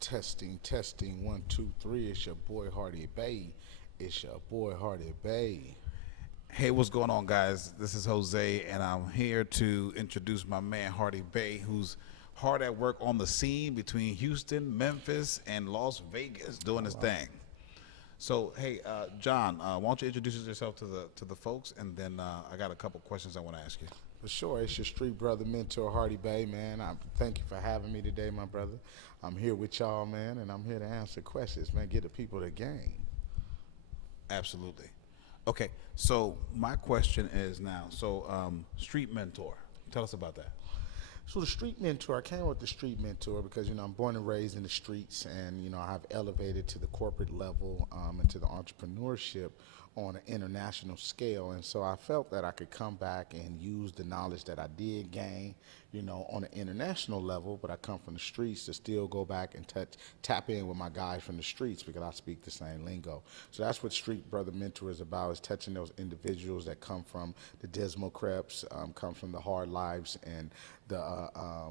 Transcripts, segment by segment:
Testing, testing, one, two, three. It's your boy Hardy-Bey. It's your boy Hardy-Bey. Hey, what's going on, guys? This is Jose, and I'm here to introduce my man Hardy-Bey, who's hard at work on the scene between Houston, Memphis, and Las Vegas, doing his thing. So, hey, John, why don't you introduce yourself to the folks, and then I got a couple questions I want to ask you. For sure, it's your street brother mentor Hardy-Bey, man. I thank you for having me today, my brother. I'm here with y'all, man, and I'm here to answer questions, man. Get the people the game. Absolutely. Okay, so my question is now, street mentor. Tell us about that. So the street mentor, I came with the street mentor because I'm born and raised in the streets, and I've elevated to the corporate level and to the entrepreneurship on an international scale, and so I felt that I could come back and use the knowledge that I did gain, on an international level. But I come from the streets to still go back and tap in with my guys from the streets because I speak the same lingo. So that's what Street Brother Mentor is about: is touching those individuals that come from the dismal creps, come from the hard lives, and the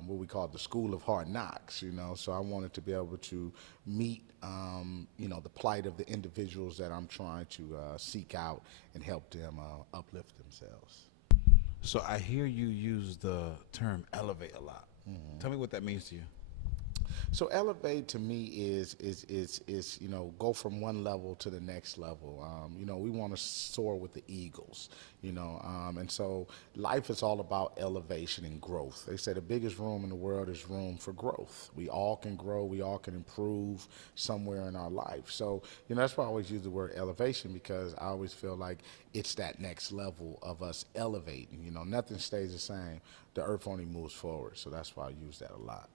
what we call the school of hard knocks. So I wanted to be able to meet the plight of the individuals that I'm trying to seek out and help them uplift themselves. So I hear you use the term elevate a lot. Tell me what that means to you. So elevate to me is go from one level to the next level. We want to soar with the eagles. And so life is all about elevation and growth. They say the biggest room in the world is room for growth. We all can grow. We all can improve somewhere in our life. So that's why I always use the word elevation, because I always feel like it's that next level of us elevating. Nothing stays the same. The earth only moves forward. So that's why I use that a lot.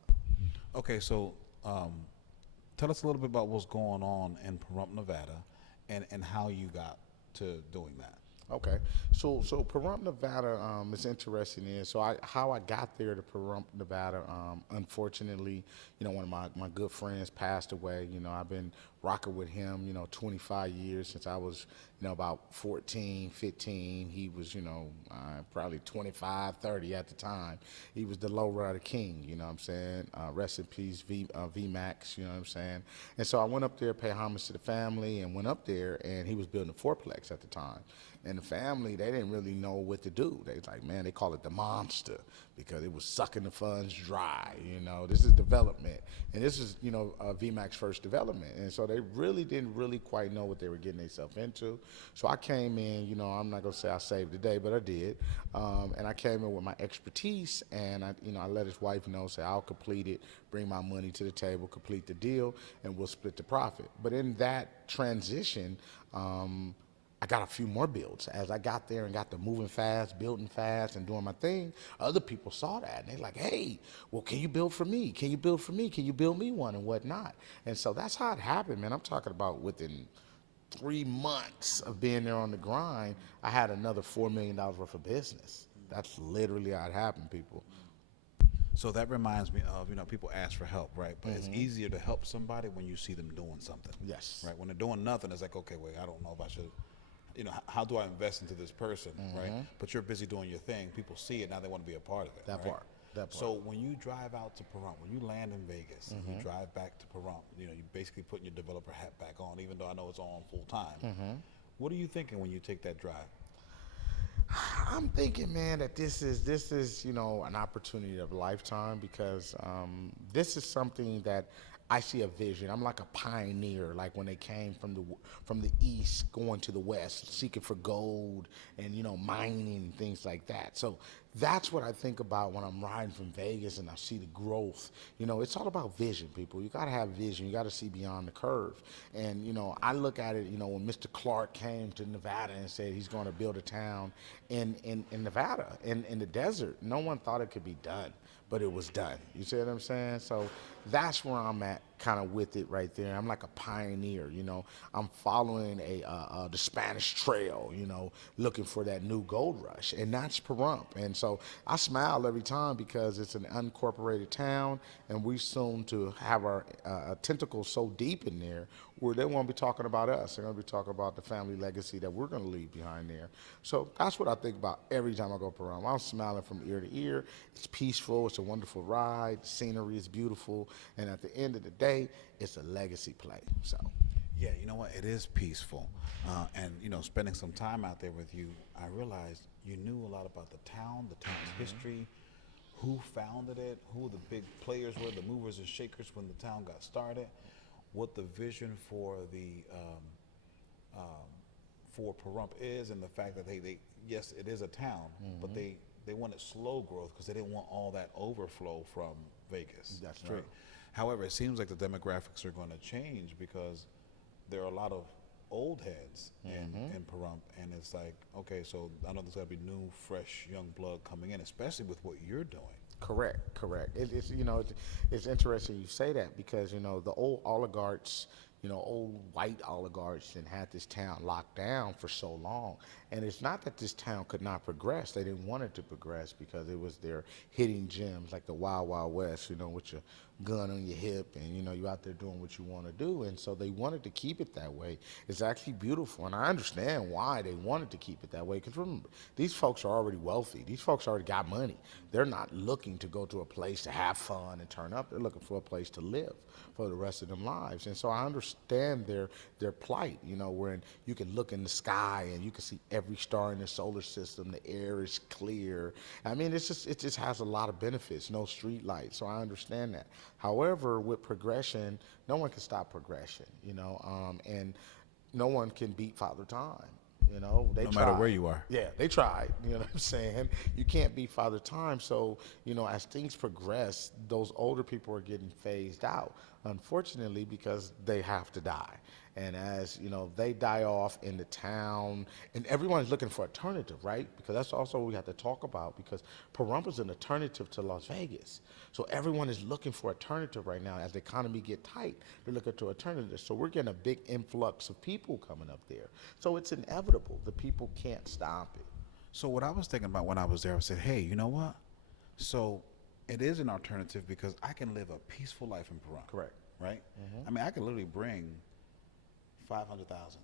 Okay, so tell us a little bit about what's going on in Pahrump, Nevada, and how you got to doing that. Okay, so Pahrump, Nevada is interesting. How I got there to Pahrump, Nevada. Unfortunately, one of my good friends passed away. I've been rocking with him, 25 years since I was, about 14, 15. He was, probably 25, 30 at the time. He was the low rider king. What I'm saying? Rest in peace, VMAX. What I'm saying? And so I went up there, pay homage to the family, and went up there, and he was building a fourplex at the time. And the family, they didn't really know what to do. They was like, man, they call it the monster because it was sucking the funds dry. This is development. And this is, VMAX first development. And so they really didn't really quite know what they were getting themselves into. So I came in, I'm not going to say I saved the day, but I did. And I came in with my expertise, and I let his wife know, say, I'll complete it, bring my money to the table, complete the deal, and we'll split the profit. But in that transition, I got a few more builds. As I got there and got to moving fast, building fast, and doing my thing, other people saw that, and they're like, hey, well, can you build for me? Can you build for me? Can you build me one, and whatnot? And so that's how it happened, man. I'm talking about within 3 months of being there on the grind, I had another $4 million worth of business. That's literally how it happened, people. So that reminds me of, people ask for help, right? But it's easier to help somebody when you see them doing something. Yes. Right? When they're doing nothing, it's like, okay, wait, I don't know if I should, how do I invest into this person, right? But you're busy doing your thing. People see it, now they want to be a part of it. That right? part. That part. So when you drive out to Pahrump, when you land in Vegas, and you drive back to Pahrump, you're basically putting your developer hat back on, even though I know it's on full time. What are you thinking when you take that drive? I'm thinking, man, that this is an opportunity of a lifetime, because this is something that I see a vision. I'm like a pioneer, like when they came from the east going to the west, seeking for gold and mining and things like that. So that's what I think about when I'm riding from Vegas and I see the growth. It's all about vision, people. You got to have vision. You got to see beyond the curve. And I look at it. When Mr. Clark came to Nevada and said he's going to build a town in Nevada, in the desert, no one thought it could be done, but it was done. You see what I'm saying? So that's where I'm at, kind of with it right there. I'm like a pioneer. I'm following the Spanish Trail. Looking for that new gold rush, and that's Pahrump. And so I smile every time because it's an unincorporated town, and we soon to have our tentacles so deep in there where they won't be talking about us. They're going to be talking about the family legacy that we're going to leave behind there. So that's what I think about every time I go Pahrump. I'm smiling from ear to ear. It's peaceful. It's a wonderful ride. The scenery is beautiful. And at the end of the day, day, it's a legacy play. So. Yeah, you know what? It is peaceful, and spending some time out there with you, I realized you knew a lot about the town's history, who founded it, who the big players were, the movers and shakers when the town got started, what the vision for the for Pahrump is, and the fact that they yes, it is a town, but they wanted slow growth because they didn't want all that overflow from Vegas. That's Straight. right. However, it seems like the demographics are going to change because there are a lot of old heads in Pahrump, and it's like, okay, so I know there's got to be new, fresh, young blood coming in, especially with what you're doing. Correct. It's interesting you say that because the old oligarchs, old white oligarchs, and had this town locked down for so long. And it's not that this town could not progress; they didn't want it to progress because it was their hidden gems, like the Wild Wild West, with your gun on your hip, and you out there doing what you want to do. And so they wanted to keep it that way. It's actually beautiful, and I understand why they wanted to keep it that way. Because remember, these folks are already wealthy. These folks already got money. They're not looking to go to a place to have fun and turn up. They're looking for a place to live for the rest of their lives. And so I understand their plight, wherein you can look in the sky and you can see every star in the solar system. The air is clear. I mean, it just has a lot of benefits. No street lights. So I understand that. However, with progression, no one can stop progression, and no one can beat Father Time. They No tried. matter where you are. Yeah, they tried. You know what I'm saying? You can't beat Father Time. So, as things progress, those older people are getting phased out, unfortunately, because they have to die. And as, they die off in the town, and everyone's looking for alternative, right? Because that's also what we have to talk about, because Pahrump is an alternative to Las Vegas. So everyone is looking for alternative right now. As the economy get tight, they're looking to alternatives. So we're getting a big influx of people coming up there. So it's inevitable. The people can't stop it. So what I was thinking about when I was there, I said, hey, you know what? So it is an alternative because I can live a peaceful life in Pahrump. Correct. Right? I mean, I could literally bring 500,000,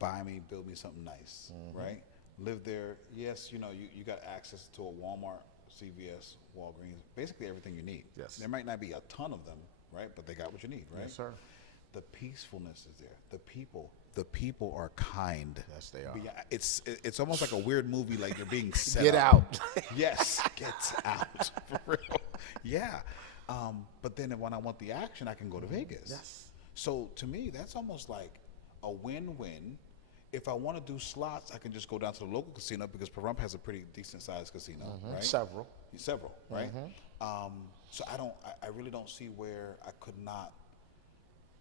buy me, build me something nice, right? Live there. Yes, you got access to a Walmart, CVS, Walgreens, basically everything you need. Yes. There might not be a ton of them, right? But they got what you need, right? Yes, sir. The peacefulness is there. The people are kind. Yes, they are. It's almost like a weird movie, like you're being set Get up. out. Yes, get out. For real. Yeah. But then when I want the action, I can go to Vegas. Yes. So to me, that's almost like a win-win. If I want to do slots, I can just go down to the local casino because Pahrump has a pretty decent-sized casino, right? Several, right? So I really don't see where I could not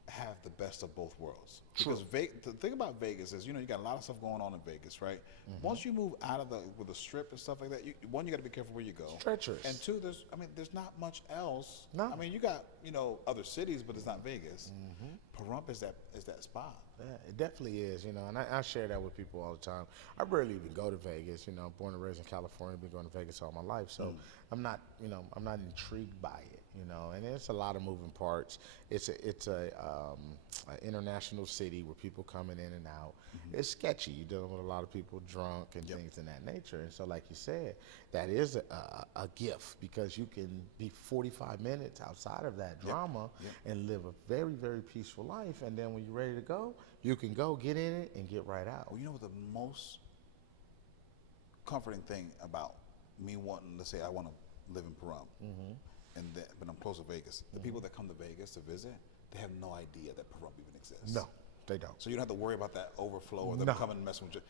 have the best of both worlds. True. Because the thing about Vegas is, you got a lot of stuff going on in Vegas, right? Once you move out of with the strip and stuff like that, you got to be careful where you go. Treacherous. And two, there's not much else. No. I mean, you got, other cities, but it's not Vegas. Pahrump is that spot. Yeah, it definitely is, and I share that with people all the time. I rarely even go to Vegas, born and raised in California, been going to Vegas all my life, so I'm not intrigued by it, and it's a lot of moving parts. It's a international city where people coming in and out. It's sketchy. You're dealing with a lot of people drunk and things in that nature, and so like you said, that is a gift because you can be 45 minutes outside of that drama and live a very, very peaceful life, and then when you're ready to go, you can go get in it and get right out. Well, you know what the most comforting thing about me wanting to say I want to live in Pahrump, but I'm close to Vegas. The people that come to Vegas to visit, they have no idea that Pahrump even exists. No, they don't. So you don't have to worry about that overflow or them coming and messing with you.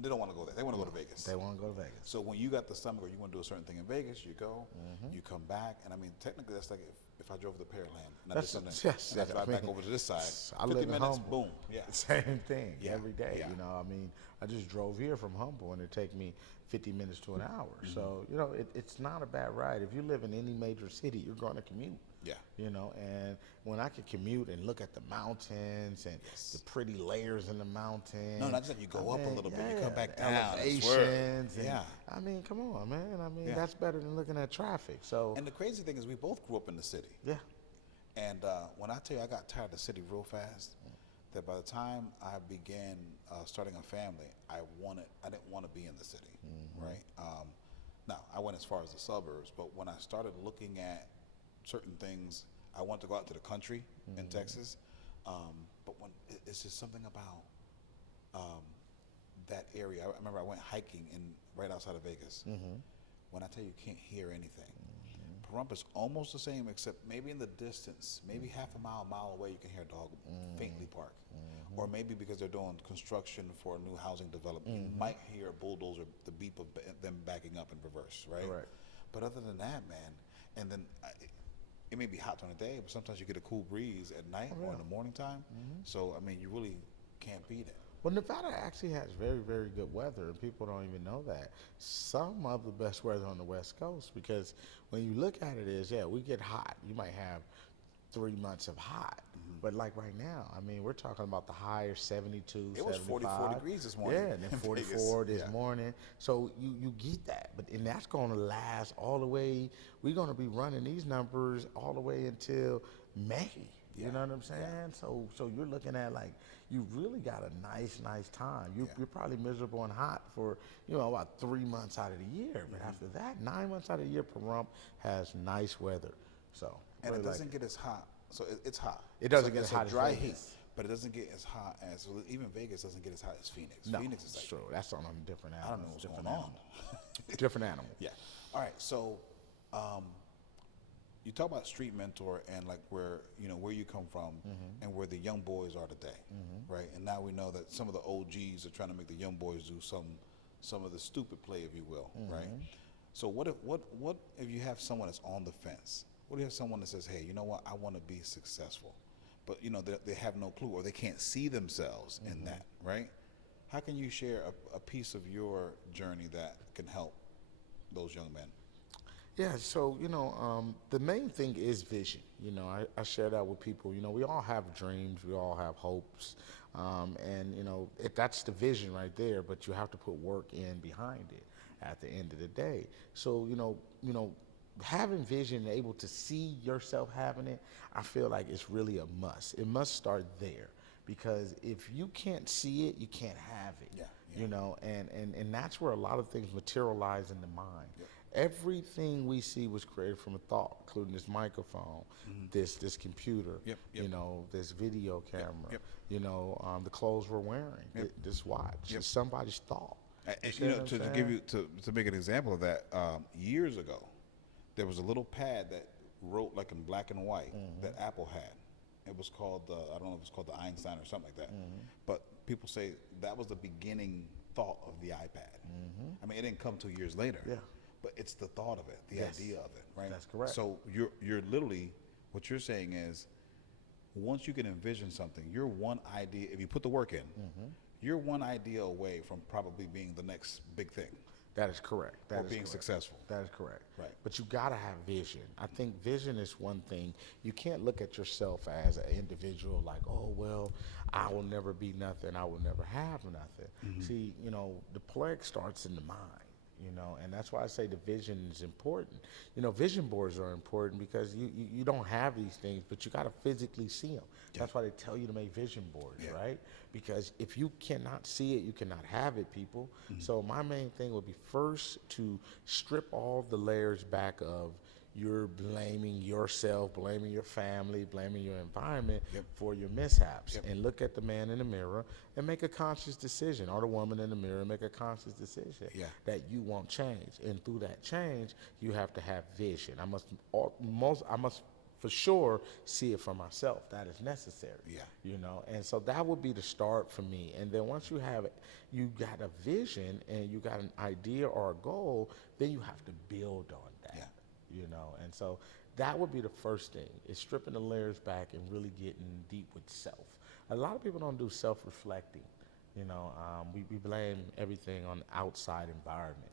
They don't want to go there. They want to go to Vegas. They want to go to Vegas. So when you got the stomach or you want to do a certain thing in Vegas, you go, you come back, and I mean, technically that's like if I drove to the Pearland and I did something, and I drive back over to this side, I 50 live in minutes, Humble. boom, yeah. Same thing every day. Yeah. I mean, I just drove here from Humble, and it take me 50 minutes to an hour. So it's not a bad ride. If you live in any major city, you're going to commute. Yeah. And when I can commute and look at the mountains and the pretty layers in the mountains. No, not just that you go up a little bit, you come back down. Elevations. And, yeah. I mean, come on, man. I mean, that's better than looking at traffic. So. And the crazy thing is we both grew up in the city. Yeah. And when I tell you I got tired of the city real fast, that by the time I began starting a family, I didn't want to be in the city, right? Now, I went as far as the suburbs, but when I started looking at certain things I want to go out to the country in Texas, but it's just something about that area. I remember I went hiking right outside of Vegas. When I tell you, you can't hear anything. Pahrump is almost the same, except maybe in the distance, maybe half a mile away, you can hear a dog faintly bark. Or maybe because they're doing construction for a new housing development, you might hear a bulldozer, the beep of them backing up in reverse, right? Right. But other than that, man, and then it may be hot during the day, but sometimes you get a cool breeze at night or in the morning time. So, I mean, you really can't beat it. Well, Nevada actually has very, very good weather, and people don't even know that. Some of the best weather on the West Coast, because when you look at it is, yeah, we get hot. You might have 3 months of hot. But like right now, I mean, we're talking about the high of 72, It was 75. 44 degrees this morning. Yeah, and then in 44 Vegas. this morning. So you get that. And that's going to last all the way. We're going to be running these numbers all the way until May. You know what I'm saying? So you're looking at like, you really got a nice time. You're probably miserable and hot for, about 3 months out of the year. But after that, 9 months out of the year, Pahrump has nice weather. So And really it doesn't get as hot. So it's hot. It doesn't So get as it's hot a as dry Vegas. heat, but it doesn't get as hot as, even Vegas doesn't get as hot as Phoenix. No, Phoenix is it's like, true. That's on a different animal. I don't know what's different going on. animal. Different animal. Yeah. All right. So, you talk about street mentor and like where you come from and where the young boys are today, right? And now we know that some of the OGs are trying to make the young boys do some of the stupid play, if you will, right? So what if you have someone that's on the fence? What if you have someone that says, hey, you know what, I want to be successful, but they have no clue or they can't see themselves in that, right? How can you share a piece of your journey that can help those young men? Yeah, so, the main thing is vision. I share that with people. We all have dreams, we all have hopes, and, that's the vision right there, but you have to put work in behind it at the end of the day. So, having vision and able to see yourself having it, I feel like it's really a must. It must start there, because if you can't see it, you can't have it. And that's where a lot of things materialize in the mind. Everything we see was created from a thought, including this microphone, this computer, this video camera, the clothes we're wearing, this watch. It's somebody's thought. To make an example of that, years ago, there was a little pad that wrote like in black and white that Apple had. It was called I don't know if it's called the Einstein or something like that. But people say that was the beginning thought of the iPad. I mean, it didn't come 2 years later. Yeah. But it's the thought of it, the idea of it, right? That's correct. So you're literally, what you're saying is, once you can envision something, you're one idea. If you put the work in, you're one idea away from probably being the next big thing. That is correct. Or being successful. That is correct. Right. But you gotta have vision. I think vision is one thing. You can't look at yourself as an individual like, oh well, I will never be nothing. I will never have nothing. See, the plague starts in the mind. And that's why I say the vision is important. Vision boards are important because you don't have these things, but you got to physically see them. That's why they tell you to make vision boards, right? Because if you cannot see it, you cannot have it, people. So my main thing would be first to strip all the layers back of you're blaming yourself, blaming your family, blaming your environment for your mishaps, and look at the man in the mirror and make a conscious decision, or the woman in the mirror and make a conscious decision that you want change. And through that change, you have to have vision. I must for sure see it for myself. That is necessary. And so that would be the start for me. And then once you have it, you got a vision and you got an idea or a goal, then you have to build on that. And so that would be the first thing, is stripping the layers back and really getting deep with self. A lot of people don't do self-reflecting. We blame everything on the outside environment.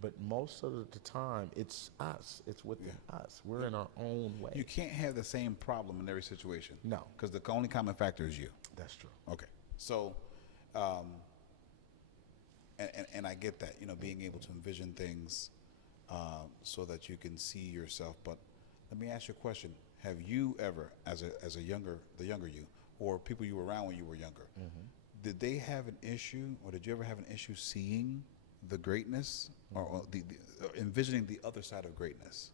But most of the time, it's us. It's within us. We're in our own way. You can't have the same problem in every situation. No. Because the only common factor is you. That's true. Okay. So, and I get that, being able to envision things so that you can see yourself. But let me ask you a question. Have you ever, as the younger you, or people you were around when you were younger, did they have an issue, or did you ever have an issue seeing the greatness, or the envisioning the other side of greatness?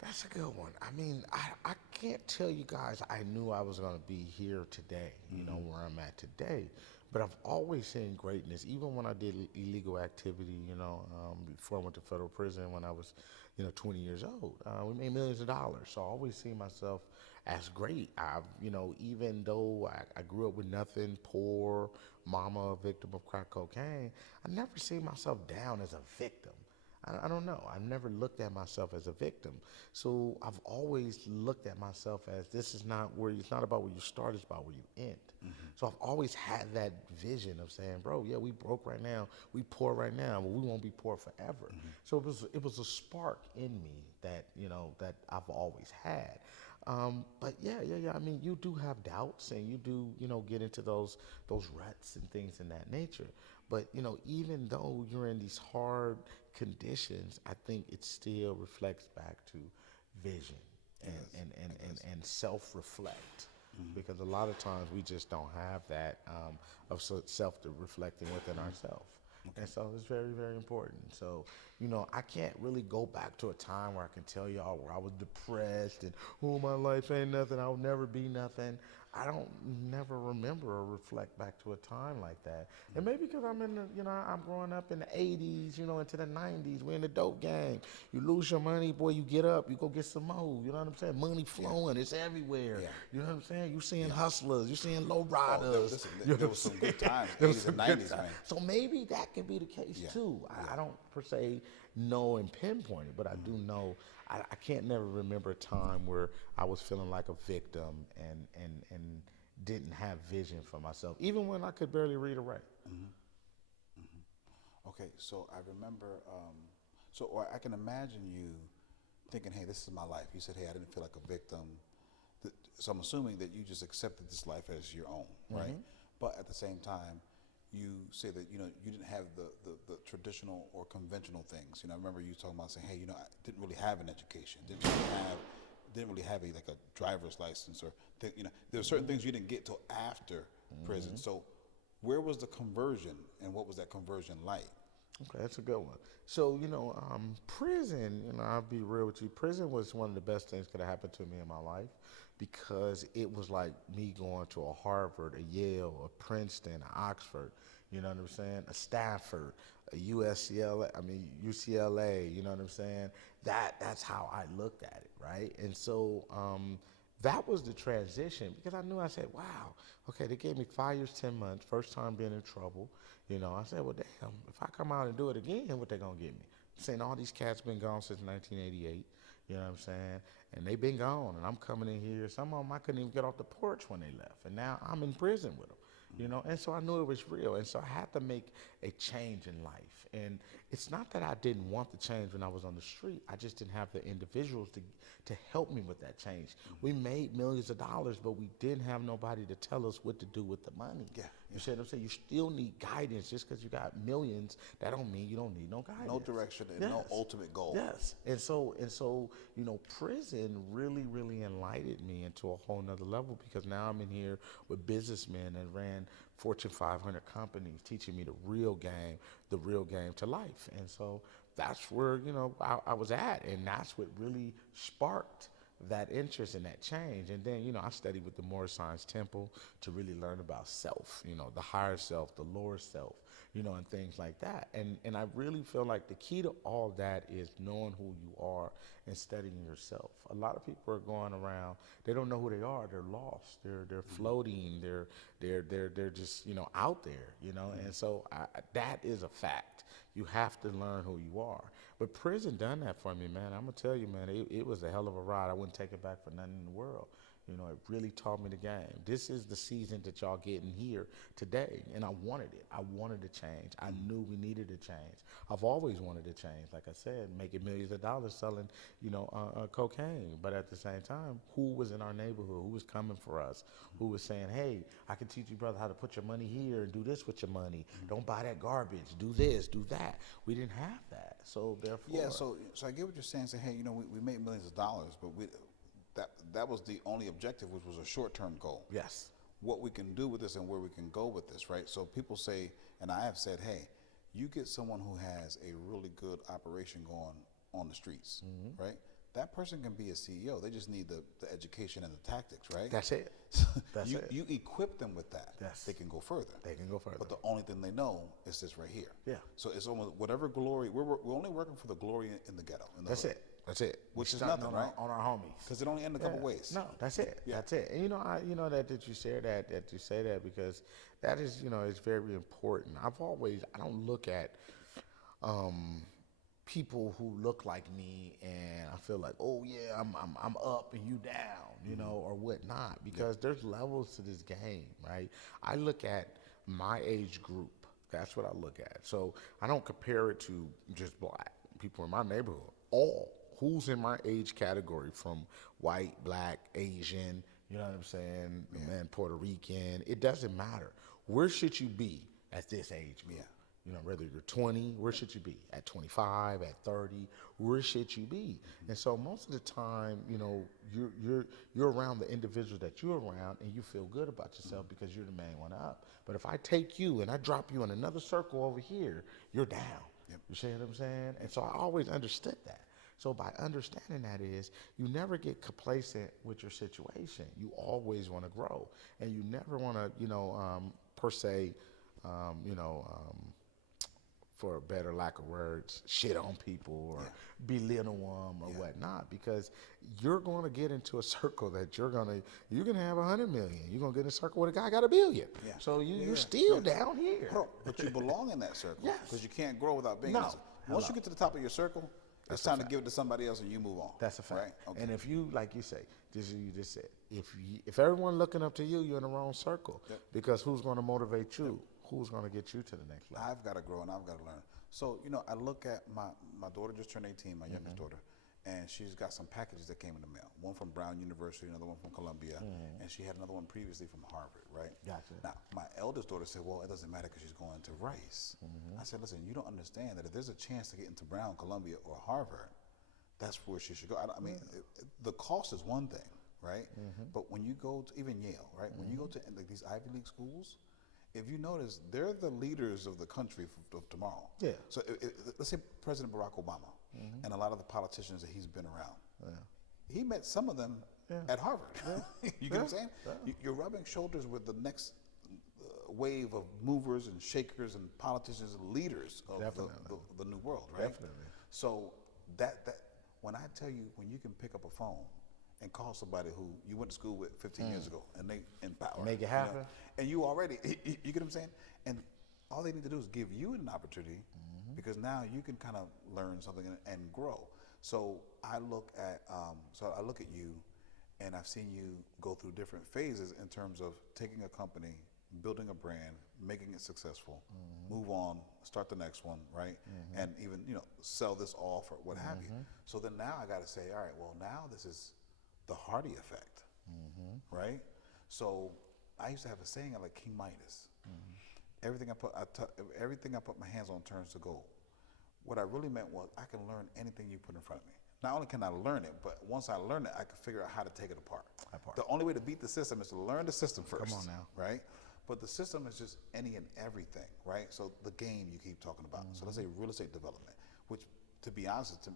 That's a good one. I mean, I can't tell you guys I knew I was going to be here today, you know, where I'm at today. But I've always seen greatness, even when I did illegal activity, you know, before I went to federal prison when I was, you know, 20 years old. We made millions of dollars. So I always see myself as great. I've, you know, even though I grew up with nothing, poor, mama, a victim of crack cocaine, I never see myself down as a victim. I don't know. I've never looked at myself as a victim. So I've always looked at myself as this is not where it's not about where you start, it's about where you end. So I've always had that vision of saying, bro, yeah, we broke right now, we poor right now, but we won't be poor forever. So it was a spark in me that, you know, that I've always had. But yeah. I mean, you do have doubts, and you do, you know, get into those ruts and things in that nature. But you know, even though you're in these hard conditions, I think it still reflects back to vision and self-reflect. Because a lot of times we just don't have that of self-reflecting within ourselves. And so it's very, very important. So, you know, I can't really go back to a time where I can tell y'all where I was depressed and, oh, my life ain't nothing, I'll never be nothing. I don't never remember or reflect back to a time like that. And maybe because I'm in the, you know, I'm growing up in the 80s, you know, into the 90s. We're in the dope game. You lose your money, boy, you get up, you go get some more. You know what I'm saying? Money flowing, it's everywhere. Yeah. You know what I'm saying? You're seeing hustlers, you're seeing low Oh, riders. listen, You know there what was I'm some good saying? times, There was 80s some and good 90s, times. man. So maybe that can be the case Yeah. too. I don't per se know and pinpoint it, but I do know I can't never remember a time where I was feeling like a victim and didn't have vision for myself, even when I could barely read or write. Okay, so I remember, or I can imagine you thinking, hey, this is my life. You said, hey, I didn't feel like a victim. So I'm assuming that you just accepted this life as your own, right? But at the same time, you say that, you know, you didn't have the traditional or conventional things. You know, I remember you talking about saying, hey, you know, I didn't really have an education, didn't really have like a driver's license, or you know, there were certain things you didn't get till after prison. So where was the conversion, and what was that conversion like? Okay, that's a good one. So, you know, prison, you know, I'll be real with you. Prison was one of the best things that could have happened to me in my life because it was like me going to a Harvard, a Yale, a Princeton, a Oxford, you know what I'm saying? A Stanford, a UCLA, you know what I'm saying? That's how I looked at it, right? And so that was the transition because I knew I said, wow, okay, they gave me 5 years, 10 months, first time being in trouble. You know, I said, well, damn, if I come out and do it again, what they gonna give me? Saying all these cats been gone since 1988, you know what I'm saying? And they been gone, and I'm coming in here. Some of them I couldn't even get off the porch when they left, and now I'm in prison with them, you know? And so I knew it was real, and so I had to make a change in life. And it's not that I didn't want the change when I was on the street. I just didn't have the individuals to help me with that change. We made millions of dollars, but we didn't have nobody to tell us what to do with the money. Yeah. You see what I'm saying? You still need guidance. Just because you got millions, that don't mean you don't need no guidance. No direction and no ultimate goal. Yes. And so, you know, prison really, really enlightened me into a whole nother level because now I'm in here with businessmen that ran Fortune 500 companies teaching me the real game to life. And so that's where, you know, I was at. And that's what really sparked that interest and that change. And then, you know, I studied with the Moorish Science Temple to really learn about self, you know, the higher self, the lower self, you know, and things like that. And I really feel like the key to all that is knowing who you are and studying yourself. A lot of people are going around, they don't know who they are, they're lost, they're floating, they're just, you know, out there, you know, and so that is a fact. You have to learn who you are. But prison done that for me, man. I'm gonna tell you, man, it was a hell of a ride. I wouldn't take it back for nothing in the world. You know, it really taught me the game. This is the season that y'all getting here today, and I wanted it. I wanted to change. I knew we needed to change. I've always wanted to change. Like I said, making millions of dollars selling, you know, cocaine. But at the same time, who was in our neighborhood? Who was coming for us? Who was saying, hey, I can teach you, brother, how to put your money here and do this with your money. Don't buy that garbage. Do this, do that. We didn't have that. So therefore, Yeah, so I get what you're saying. Say, hey, you know, we made millions of dollars, but that was the only objective, which was a short-term goal. yes. What we can do with this and where we can go with this, right? So people say, and I have said, hey, you get someone who has a really good operation going on the streets, right? that person can be a CEO. They just need the education and the tactics, right? That's it. That's you, it. You equip them with that. Yes. They can go further. They can go further. But the only thing they know is this right here. Yeah. So it's almost whatever glory, we're only working for the glory in the ghetto. In the That's hood. it. That's it. Which is Stunting nothing, on right? On our homies. Because it only ends a couple ways. No, that's it. Yeah. That's it. And that you share that you say that because that is it's very important. I don't look at people who look like me and I feel like, oh yeah, I'm up and you down, or whatnot, because there's levels to this game, right? I look at my age group. That's what I look at. So I don't compare it to just black people in my neighborhood. All who's in my age category, from white, black, Asian, you know what I'm saying, man, Puerto Rican, it doesn't matter. Where should you be at this age group? Whether you're 20, where should you be? At 25, at 30, where should you be? And so most of the time, you're around the individuals that you're around and you feel good about yourself because you're the main one up. But if I take you and I drop you in another circle over here, you're down. You see what I'm saying? And so I always understood that. So by understanding that is, you never get complacent with your situation. You always want to grow, and you never want to, per se, for a better lack of words, shit on people or belittle them or whatnot, because you're going to get into a circle that you're gonna have 100 million. You're gonna get in a circle where the guy got $1 billion. So you're still down here. But you belong in that circle. Yes. Because you can't grow without being in No. it. Once you get to the top of your circle, it's time to give it to somebody else and you move on. That's a fact. Right? Okay. And if you, like you say, you just said, if everyone looking up to you, you're in the wrong circle. Because who's going to motivate you? Who's going to get you to the next level? I've got to grow and I've got to learn. So, I look at my daughter just turned 18, my youngest daughter, and she's got some packages that came in the mail. One from Brown University, another one from Columbia, and she had another one previously from Harvard, right? Gotcha. Now, my eldest daughter said, well, it doesn't matter because she's going to Rice. I said, listen, you don't understand that if there's a chance to get into Brown, Columbia, or Harvard, that's where she should go. I mean, the cost is one thing, right? But when you go to even Yale, right? When you go to like these Ivy League schools, if you notice, they're the leaders of the country of tomorrow. Yeah. So let's say President Barack Obama and a lot of the politicians that he's been around. He met some of them at Harvard. You get what I'm saying? You're rubbing shoulders with the next wave of movers and shakers and politicians and leaders of the new world, right? Definitely. So that when I tell you, when you can pick up a phone and call somebody who you went to school with 15 years ago and they empower. Make it happen. And you already, you get what I'm saying? And all they need to do is give you an opportunity because now you can kind of learn something and grow. So I look at you and I've seen you go through different phases in terms of taking a company, building a brand, making it successful, move on, start the next one, right? And even, sell this off or what have you. So then now I got to say, all right, well, now this is the Hardy effect, right? So I used to have a saying like King Midas. Everything I put my hands on turns to gold. What I really meant was I can learn anything you put in front of me. Not only can I learn it, but once I learn it, I can figure out how to take it apart. The only way to beat the system is to learn the system first. Come on now. Right? But the system is just any and everything, right? So the game you keep talking about. So let's say real estate development, which, to be honest,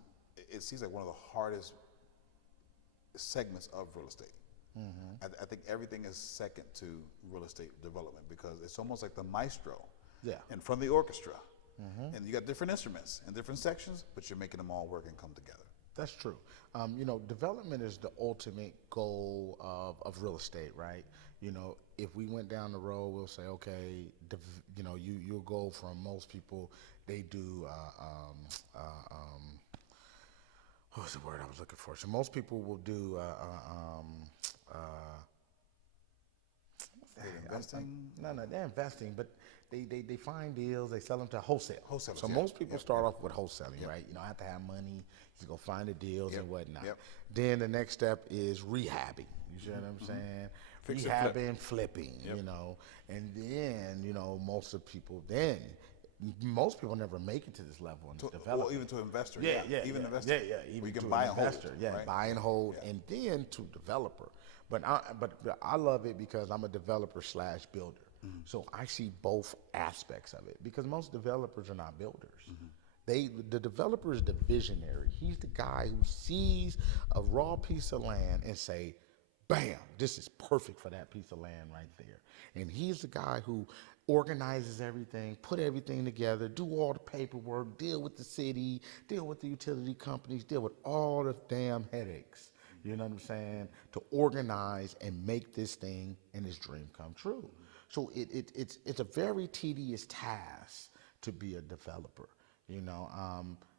it seems like one of the hardest segments of real estate. I think everything is second to real estate development because it's almost like the maestro in front of the orchestra. And you got different instruments and different sections, but you're making them all work and come together. That's true. Development is the ultimate goal of real estate, right? If we went down the road, we'll say, okay, you'll go from most people, they do, what was the word I was looking for? So most people will do, investing? No, they're investing, but they find deals, they sell them to wholesale. Wholesalers, so most people start off with wholesaling, right? I have to have money, you go find the deals and whatnot. Then the next step is rehabbing. You see what I'm saying? Rehabbing, flipping, and then, most people never make it to this level in development. Or even to investor. Even investor. Even where you can to buy an and hold. investor. Buy and hold, and then to developer. But I love it because I'm a developer / builder. So I see both aspects of it because most developers are not builders. The developer is the visionary. He's the guy who sees a raw piece of land and say, bam, this is perfect for that piece of land right there. And he's the guy who organizes everything, put everything together, do all the paperwork, deal with the city, deal with the utility companies, deal with all the damn headaches. You know what I'm saying? To organize and make this thing and this dream come true. So it's a very tedious task to be a developer. You know,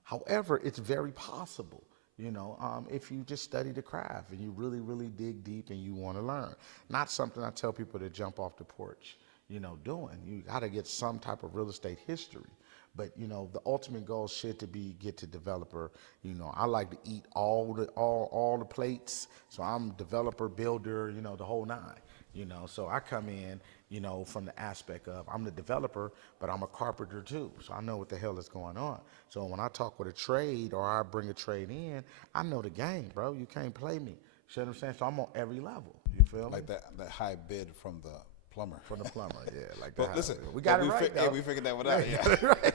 however, it's very possible. You know, if you just study the craft and you really, really dig deep and you want to learn. Not something I tell people to jump off the porch, you know, doing. You got to get some type of real estate history. But you know, the ultimate goal should to be get to developer. You know, I like to eat all the plates. So I'm developer, builder, you know, the whole nine. You know, so I come in, you know, from the aspect of I'm the developer, but I'm a carpenter too. So I know what the hell is going on. So when I talk with a trade or I bring a trade in, I know the game, bro. You can't play me. See what I'm saying? So I'm on every level. You feel me? Like that high bid from the plumber. From the plumber, yeah. Like But that. listen, We got it right, though. Yeah, we figured that one out. Yeah. Right.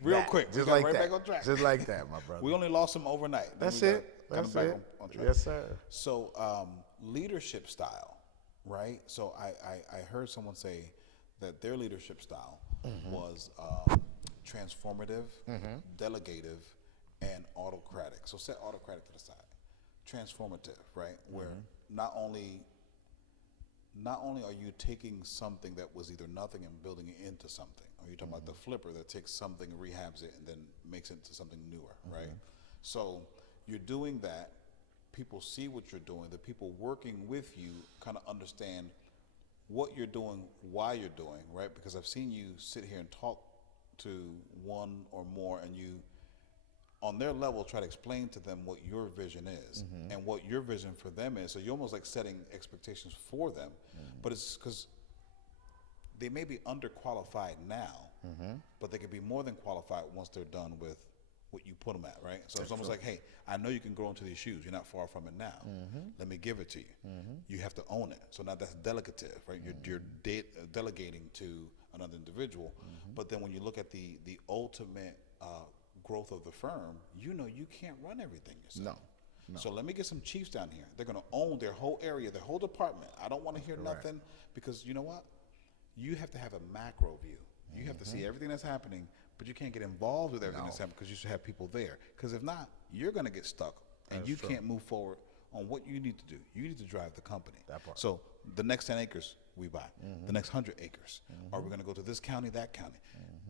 Real That, quick, we just got like right that. back on track. Just like that, my brother. We only lost him overnight. Then That's we got it. coming That's back it. on track. Yes, sir. So leadership style, right? So I heard someone say that their leadership style was transformative, delegative, and autocratic. So set autocratic to the side. Transformative, right? Where not only are you taking something that was either nothing and building it into something, or you're talking about the flipper that takes something, rehabs it, and then makes it into something newer, right? So you're doing that. People see what you're doing. The people working with you kind of understand what you're doing, why you're doing, right? Because I've seen you sit here and talk to one or more, and you, on their level, try to explain to them what your vision is and what your vision for them is. So you're almost like setting expectations for them, but it's because they may be underqualified now, but they could be more than qualified once they're done with what you put them at, right? So it's almost like, hey, I know you can grow into these shoes. You're not far from it now. Let me give it to you. You have to own it. So now that's delegative, right? You're delegating to another individual. But then when you look at the ultimate growth of the firm, you know you can't run everything yourself. No. So let me get some chiefs down here. They're going to own their whole area, their whole department. I don't want to hear nothing, because you know what? You have to have a macro view. You have to see everything that's happening, but you can't get involved with everything that's happening because you should have people there. Because if not, you're going to get stuck and you can't move forward on what you need to do. You need to drive the company. That part. So the next 10 acres we buy, the next 100 acres. Are we going to go to this county, that county?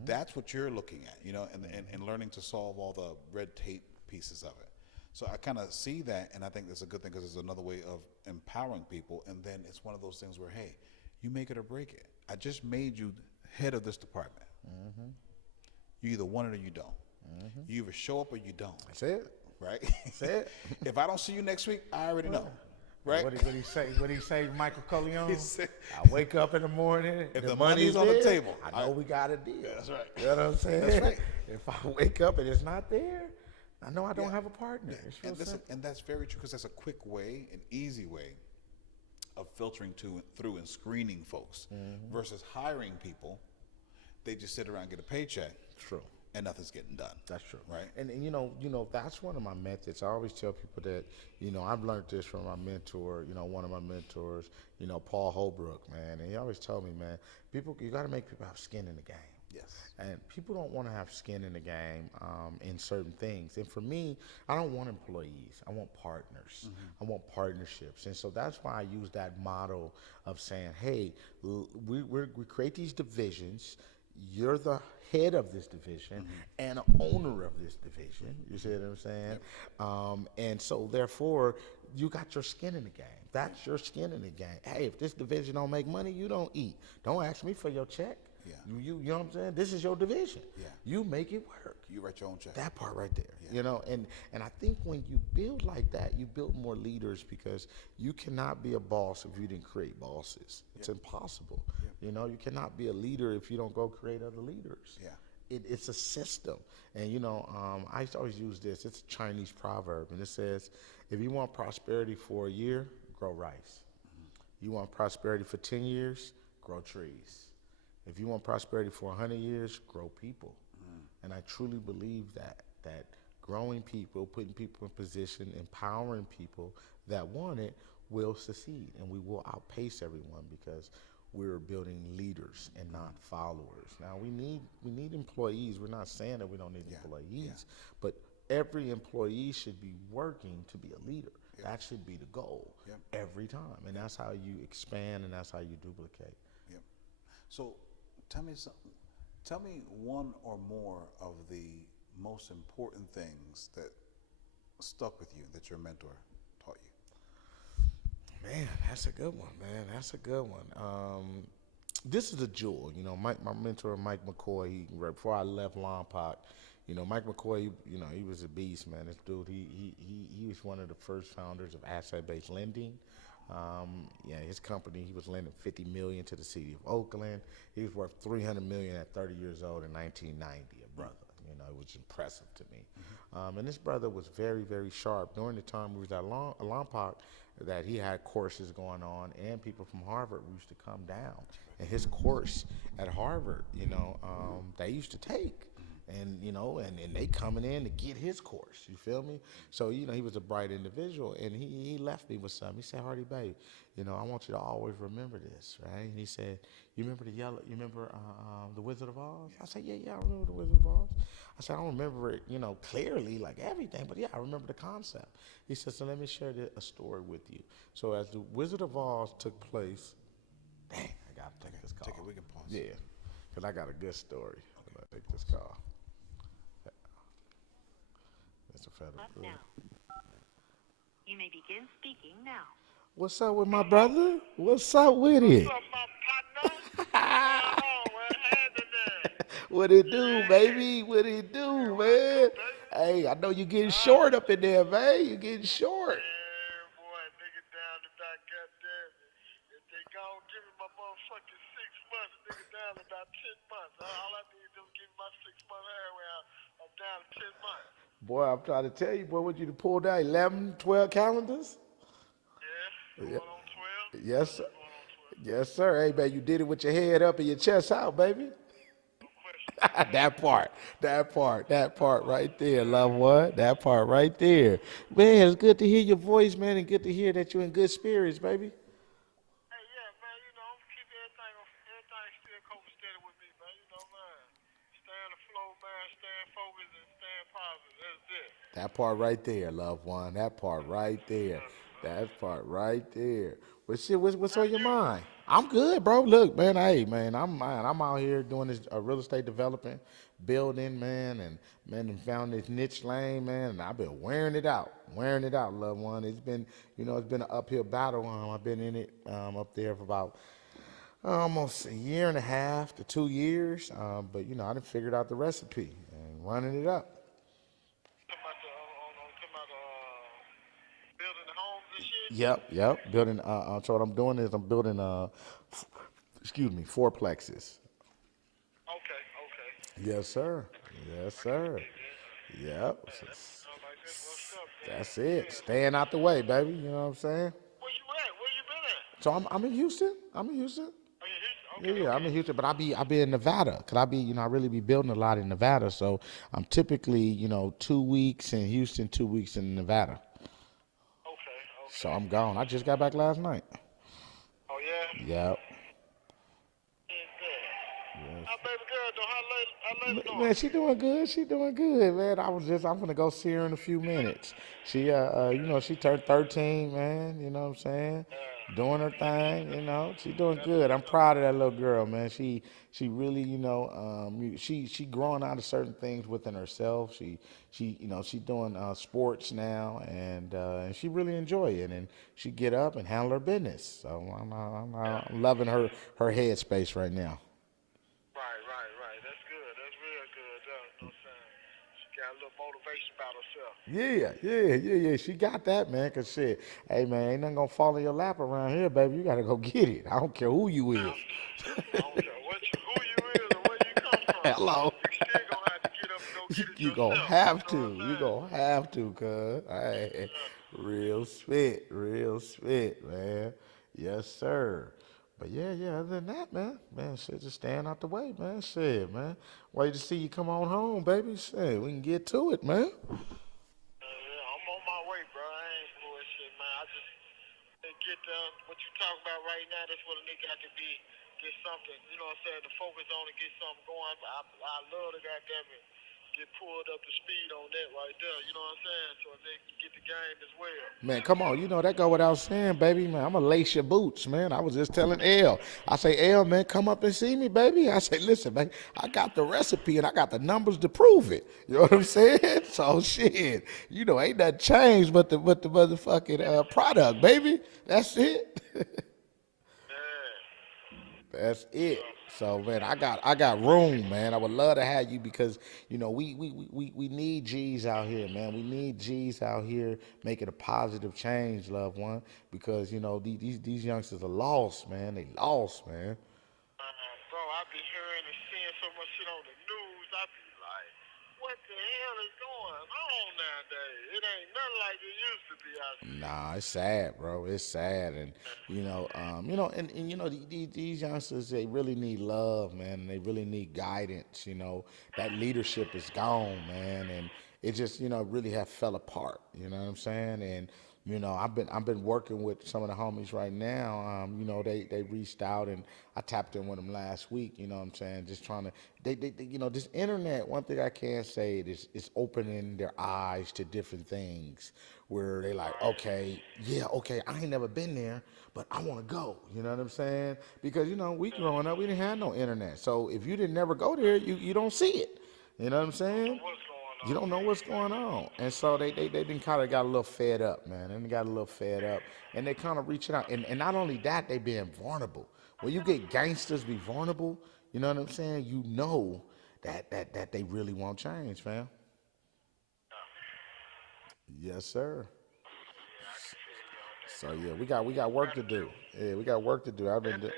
That's what you're looking at, you know, and learning to solve all the red tape pieces of it. So I kind of see that, and I think that's a good thing because it's another way of empowering people. And then it's one of those things where, hey, you make it or break it. I just made you head of this department. You either want it or you don't. You either show up or you don't. That's it. Right? That's it. If I don't see you next week, I already know. Right? What did he say? What did he say, Michael Corleone? He said, I wake up in the morning. If the money's on the table, I know we got a deal. That's right. You know what I'm saying? That's right. If I wake up and it's not there, I know I don't have a partner. It's real And listen, simple. and that's very true because that's a quick way, an easy way of filtering through and screening folks versus hiring people. They just sit around and get a paycheck. True. And nothing's getting done. That's true. Right. And you know, that's one of my methods. I always tell people that, you know, I've learned this from my mentor, you know, one of my mentors, you know, Paul Holbrook, man. And he always told me, man, you got to make people have skin in the game. Yes. And people don't want to have skin in the game in certain things. And for me, I don't want employees. I want partners. I want partnerships. And so that's why I use that model of saying, hey, we create these divisions. You're the head of this division and an owner of this division. You see what I'm saying? And so therefore, you got your skin in the game. That's your skin in the game. Hey, if this division don't make money, you don't eat. Don't ask me for your check. Yeah. You know what I'm saying? This is your division. Yeah. You make it work. You write your own check. That part right there. Yeah. You know, and I think when you build like that, you build more leaders because you cannot be a boss if you didn't create bosses. It's impossible. You know, you cannot be a leader if you don't go create other leaders. Yeah. It's a system. And, you know, I used to always use this. It's a Chinese proverb, and it says, if you want prosperity for a year, grow rice. You want prosperity for 10 years, grow trees. If you want prosperity for 100 years, grow people. and I truly believe that growing people, putting people in position, empowering people that want it will succeed, and we will outpace everyone because we're building leaders and not followers. Now we need employees. We're not saying that we don't need Yeah. Yeah. employees, but every employee should be working to be a leader. Yep. That should be the goal Yep. every time, and that's how you expand and that's how you duplicate. Yep. So tell me something. Tell me one or more of the most important things that stuck with you that your mentor taught you. Man, that's a good one, man. That's a good one. This is a jewel. My mentor, Mike McCoy, right before I left Lompoc, Mike McCoy, he was a beast, man. This dude, he was one of the first founders of asset-based lending. Yeah, his company, he was lending $50 million to the city of Oakland. He was worth $300 million at 30 years old in 1990, a brother. It was impressive to me. And this brother was very, very sharp. During the time we was at Lompoc, that he had courses going on, and people from Harvard used to come down. And his course at Harvard, they used to take. And they coming in to get his course. You feel me? So he was a bright individual, and he left me with something. He said, Hardy-Bey, I want you to always remember this, right? And he said, you remember the Wizard of Oz? I said, yeah, I remember the Wizard of Oz. I said, I don't remember it, clearly like everything, but yeah, I remember the concept. He said, so let me share a story with you. So as the Wizard of Oz took place, dang, I gotta take this call. Take it. We can pause. Yeah, because I got a good story. I'm gonna take this call. Mr. Federal. Now. You may begin speaking now. What's up with my brother? What's up with it? What's up, my partner? What happened? What it do, baby? What it do, man? Hey, I know you getting short up in there, man. You getting short. Yeah, boy, nigga down to about goddamn it. If they gon' give me my motherfucking 6 months, nigga down to about 10 months. All I need is give me my 6 month airway. I'm down to 10 months. Boy, I'm trying to tell you, boy, what you to pull down 11, 12 calendars? Yeah, going on 12. Yes, sir. Going on 12. Yes, sir. Hey, man, you did it with your head up and your chest out, baby. No question. that part right there, loved one. That part right there. Man, it's good to hear your voice, man, and good to hear that you're in good spirits, baby. Hey, yeah, man, I'm keep everything still copacetic steady with me, man. Man. Stay in the flow, man. Staying focused and staying positive. That's it. That part right there, loved one. That part right there. That part right there. But shit, what's on your mind? I'm good, bro. Look, man, hey, man, I'm out here doing this real estate developing, building, man, and found this niche lane, man, and I've been wearing it out, loved one. It's been, it's been an uphill battle. I've been in it up there for about almost a year and a half to 2 years, but I done figured out the recipe and running it up. Talking about building the homes and shit. Yep. Building. So what I'm doing is I'm building. Fourplexes. Okay. Yes, sir. Yep. That's it. Staying out the way, baby. You know what I'm saying? Where you at? Where you been at? So I'm in Houston. Oh, you Houston? Okay. Yeah, I'm in Houston, but I be in Nevada. Cause I really be building a lot in Nevada. So I'm typically 2 weeks in Houston, 2 weeks in Nevada. Okay. So I'm gone. I just got back last night. Oh yeah. Yep. Our baby girl, though, how late doing? Man, she doing good, man. I'm gonna go see her in a few minutes. She, she turned 13, man, you know what I'm saying? Doing her thing, she doing good. I'm proud of that little girl, man. She really, she growing out of certain things within herself. She doing sports now, and she really enjoy it, and she get up and handle her business. So I'm loving her headspace right now. Right. That's good. That's real good. You know what I'm saying? She got a little motivation about herself. Yeah. She got that, man. Cause shit, hey man, ain't nothing gonna fall in your lap around here, baby. You gotta go get it. I don't care who you is. I don't care who you is or where you come from. Hello. You still gonna have to get up and go get it You yourself. gonna have to. You know what I'm You gonna have to, cuz. Hey, real spit, man. Yes, sir. But yeah, yeah. Other than that, man, shit, just staying out the way, man. Shit, man. Wait to see you come on home, baby. Shit, we can get to it, man. Yeah, I'm on my way, bro. I ain't bullshit, man. I just get what you talk about right now. That's what a nigga got to be. Get something, you know what I'm saying, to focus on and get something going. I love to goddamn it get pulled up to speed on that right there. You know what I'm saying? So they can get the game as well. Man, come on. You know that go without saying, baby, man. I'm gonna lace your boots, man. I was just telling L. I say, L, man, come up and see me, baby. I say, listen, man, I got the recipe and I got the numbers to prove it. You know what I'm saying? So shit, you know, ain't nothing changed but the motherfucking product, baby. That's it. Yeah. That's it. So, So man, I got room, man. I would love to have you because you know we need G's out here, man. We need G's out here making a positive change, loved one. Because you know these youngsters are lost, man. They lost, man. bro, I be hearing and seeing so much shit on the news. I be like, what the hell is going on nowadays? It ain't nothing like it used to be. I see. Nah, it's sad, bro. It's sad, and and you know these youngsters they really need love, man. And they really need guidance. You know that leadership is gone, man, and it just really have fell apart. You know what I'm saying? And I've been working with some of the homies right now. They reached out and I tapped in with them last week. You know what I'm saying? Just trying to this internet. One thing I can say is opening their eyes to different things where they like, okay, yeah, okay, I ain't never been there, but I want to go. You know what I'm saying? Because we growing up, we didn't have no internet, so if you didn't never go there, you don't see it. You know what I'm saying? What's going You on? don't know what's going on, and so they been kind of got a little fed up, man. And they got a little fed up, and they kind of reaching out, and not only that, they being vulnerable. When you get gangsters be vulnerable, you know what I'm saying? You know that they really won't change, fam. Yes, sir. Yeah, I can feel you on that So though. yeah, we got You work got to to. do. Yeah, we got work to do. Exactly,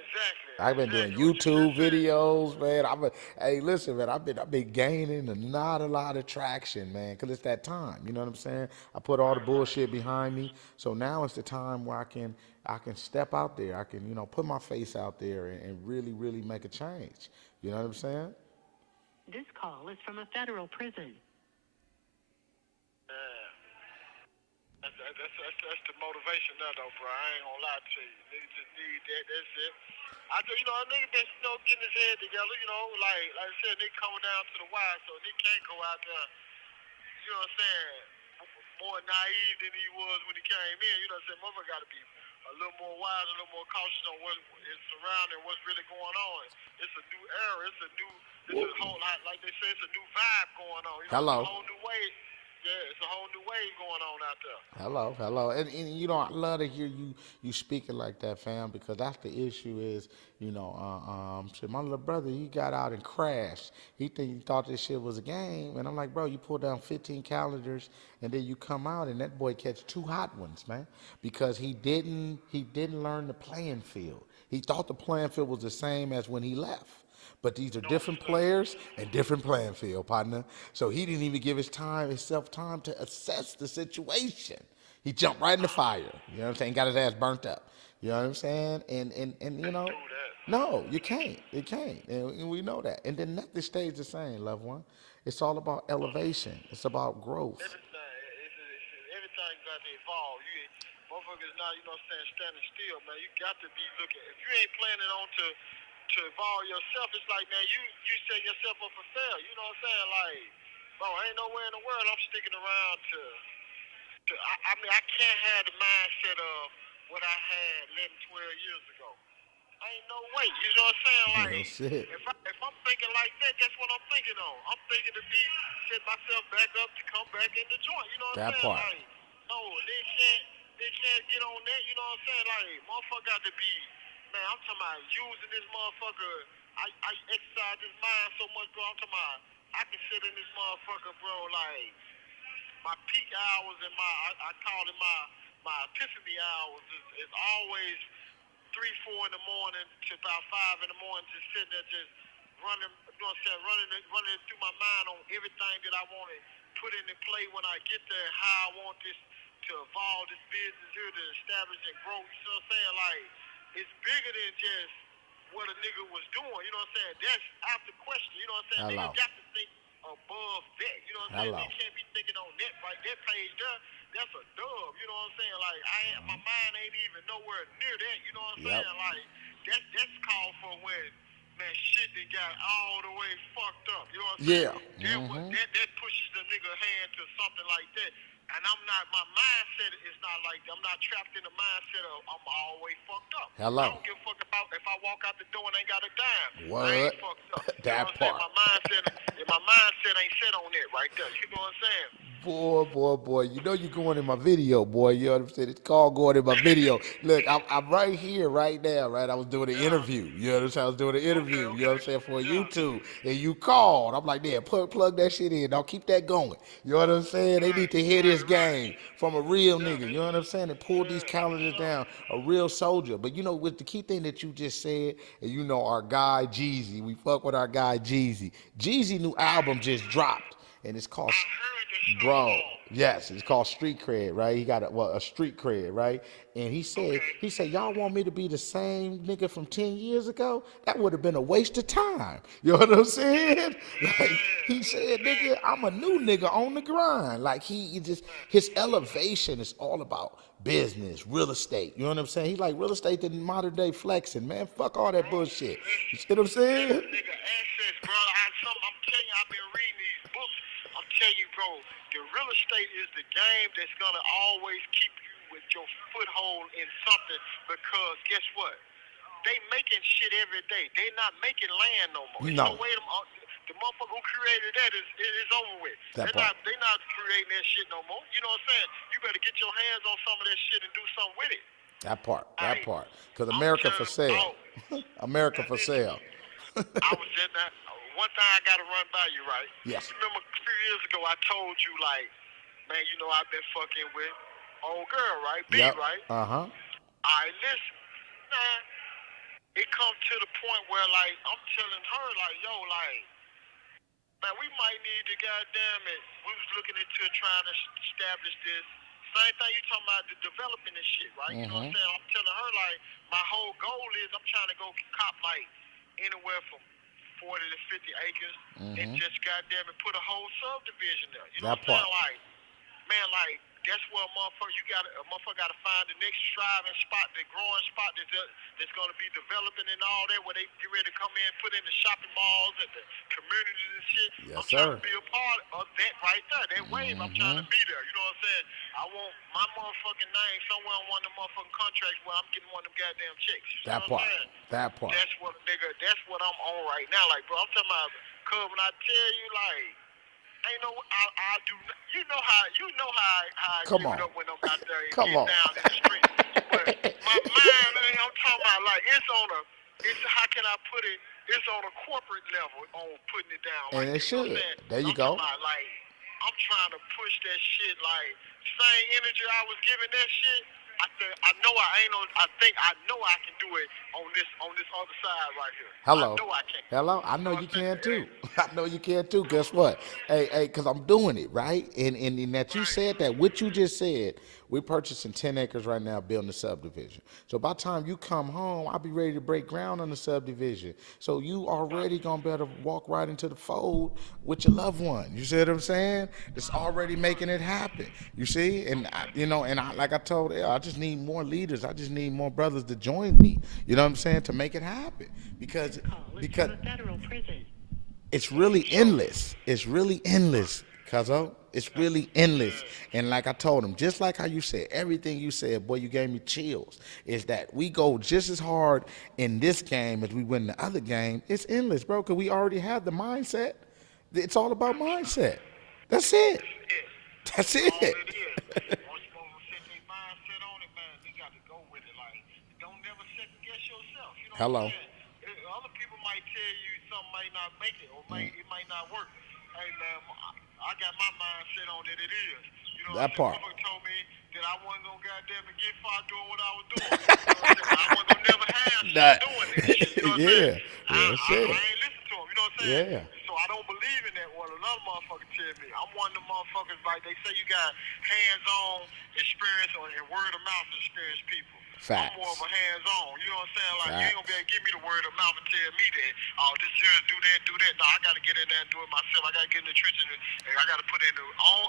I've been doing exactly what you YouTube just said. videos, man. Hey, listen, man. I've been gaining not a lot of traction, man, because it's that time. You know what I'm saying? I put all the bullshit behind me, so now it's the time where I can step out there. I can put my face out there and really make a change. You know what I'm saying? This call is from a federal prison. Yeah. That's the motivation now, though, bro. I ain't gonna lie to you. Niggas just need that. That's it. I do, a nigga been, getting his head together, like I said, nigga coming down to the wire, so nigga can't go out there, you know what I'm saying, more naive than he was when he came in. You know what I'm saying? Motherfucker got to be a little more wise, a little more cautious on what is surrounding, what's really going on. It's a new era. It's a whole lot, like they say, it's a new vibe going on. It's a Hello. whole new way. Yeah, it's a whole new wave going on out there. Hello, and I love to hear you speaking like that, fam, because that's the issue. Is shit, my little brother he got out and crashed. He thought this shit was a game, and I'm like, bro, you pull down 15 calendars, and then you come out, and that boy catch two hot ones, man, because he didn't learn the playing field. He thought the playing field was the same as when he left. But these are Don't different understand. players and different playing field, partner. So he didn't even give himself time to assess the situation. He jumped right in the fire. You know what I'm saying? Got his ass burnt up. You know what I'm saying? And Can't do that. no, you can't. You can't. And we know that. And then nothing stays the same, loved one. It's all about elevation. It's about growth. Everything got to evolve. Motherfuckers not, standing still, man. You got to be looking. If you ain't planning on to evolve yourself, it's like, man, you set yourself up for failure. You know what I'm saying? Like, bro, ain't nowhere in the world I'm sticking around I mean, I can't have the mindset of what I had 11, 12 years ago. Ain't no way. You know what I'm saying? Real Like, shit. if I'm thinking like that, guess what I'm thinking on? I'm thinking to be set myself back up to come back in the joint. You know what I'm That saying? part. Like, no, they can't get on that. You know what I'm saying? Like, motherfucker got to be, man. I'm talking about using this motherfucker. I exercise this mind so much, bro. I'm talking about I can sit in this motherfucker, bro. Like my peak hours and I call it my epiphany hours is always 3, 4 in the morning to about 5 in the morning, just sitting there, just running, you know what I'm saying, running it through my mind on everything that I want to put into play when I get there, how I want this to evolve this business here to establish and grow. You know what I'm saying? Like, it's bigger than just what a nigga was doing. You know what I'm saying? That's out the question. You know what I'm saying? Nigga Hello. got to think above that. You know what I'm saying? Hello. They can't be thinking on that right that page there. That's a dub. You know what I'm saying? Like my mind ain't even nowhere near that. You know what I'm Yep. saying? Like that's called for when man shit that got all the way fucked up. You know what I'm saying? Yeah. That pushes the nigga hand to something like that. And I'm not my mindset is not like I'm not trapped in the mindset of I'm always fucked up. I Hello. don't give a fuck about if I walk out the door and ain't got a dime. I What? ain't fucked up. You know That what I'm saying? part. My mindset ain't set on that right there. You know what I'm saying? Boy. You know you going in my video, boy. You know what I'm saying? It's called going in my video. Look, I'm right here, right now, right? I was doing an Yeah. interview. You know what I'm saying? I was doing an Okay, interview, you know what okay. I'm saying, for Yeah. YouTube. And you called. I'm like, yeah, plug that shit in. Don't keep that going. You know what I'm saying? They need Right, to hear this right. game from a real Yeah, nigga. You know what I'm saying? And pull these for calendars sure. down. A real soldier. But you know, with the key thing that you just said, and you know our guy Jeezy, we fuck with our guy Jeezy. Jeezy new album just dropped. And it's called I heard the Bro, snowball. yes, it's called street cred, right? He got a street cred, right? And Okay. he said, y'all want me to be the same nigga from 10 years ago? That would have been a waste of time. You know what I'm saying? Like he Yeah, said, nigga, exactly. I'm a new nigga on the grind. Like he just his elevation is all about business, real estate. You know what I'm saying? He like real estate than modern day flexing, man. Fuck all that Bro, bullshit. You listen, see what I'm give saying? a nigga access, bro. I'm telling you, I've been reading these books. I'm telling you, bro, the real estate is the game that's gonna always keep you with your foothold in something because guess what? They making shit every day. They not making land no more. It's no No, way the motherfucker who created that is over with. that part. They not creating that shit no more. You know what I'm saying? You better get your hands on some of that shit and do something with it. That part. That Like part. Cause I'm America for telling them, sale. America man, for listen. sale. I was in that. One thing I gotta run by you, right? Yes. You remember a few years ago I told you like, man, you know I've been fucking with old girl, right? B, Yep. right? Uh-huh. I listen, man. It comes to the point where like I'm telling her like, yo, like, man, we might need to goddamn it. We was looking into trying to establish this. Same thing you talking about the developing this shit, right? You know what I'm saying? I'm telling her like my whole goal is I'm trying to go cop like anywhere from 40 to 50 acres and just goddamn it put a whole subdivision there. You know That what I'm part. saying? Like, man, like that's where a motherfucker gotta find the next striving spot, the growing spot that's gonna be developing and all that, where they get ready to come in, put in the shopping malls and the communities and shit. Yes, I'm trying sir. to be a part of that right there, that wave. I'm trying to be there. You know what I'm saying? I want my motherfucking name somewhere on one of the motherfucking contracts where I'm getting one of them goddamn checks. You see That what I'm part. saying? That part. That's what nigga. That's what I'm on right now. Like, bro, I'm talking about. Cause when I tell you, like. Ain't no, I do. You know how I Come give it on. up when I'm out there and Come get on. down in the street. But my mind, I'm talking about like it's how can I put it? It's on a corporate level on putting it down And like it that. You know what I'm should. saying? There you I'm talking go. about like I'm trying to push that shit like same energy I was giving that shit. I know I ain't on. I think I know I can do it on this other side right here. I Hello. know I can. Hello. I You know know you what I'm saying? can It too. ain't I know you can too. Guess what? Hey, cause I'm doing it, right? And that you right. said that what you just said, we're purchasing 10 acres right now, building a subdivision. So by the time you come home, I'll be ready to break ground on the subdivision. So you already gonna better walk right into the fold with your loved one. You see what I'm saying? It's already making it happen. You see? And like I told Elle, I just need more leaders. I just need more brothers to join me. You know what I'm saying? To make it happen. Because Federal prison. it's really So endless. It's really endless, Cuzzo. It's really endless. And like I told him, just like how you said, everything you said, boy, you gave me chills. Is that we go just as hard in this game as we win the other game. It's endless, bro, because we already have the mindset. It's all about mindset. That's it. that's it. That's That's all it. it is. Once motherfuckers set their mindset on it, man, they got to go with it. Like, don't never second guess yourself. You know what I'm Hello. saying? Other people might tell you something might not make it or it might not work. Hey, man, I got my mindset on it. It is. You know what I'm That saying? part. Motherfucker told me that I wasn't gonna goddamn it get far doing what I was doing. You know what I'm saying? I wasn't gonna never have shit That. doing that shit. You know what I'm saying? Yeah. That's I it. ain't listen to him. You know what I'm saying? Yeah. So I don't believe in that. What another motherfucker tell me. I'm one of the motherfuckers like they say you got hands-on experience or and word of mouth experience people. I'm more of Facts. a hands-on. You know what I'm saying? Like, you ain't gonna be Facts. able to give me the word of mouth and tell me that, oh, this here, do that, do that. No, I gotta get in there and do it myself. I gotta get in the trenches and I gotta put in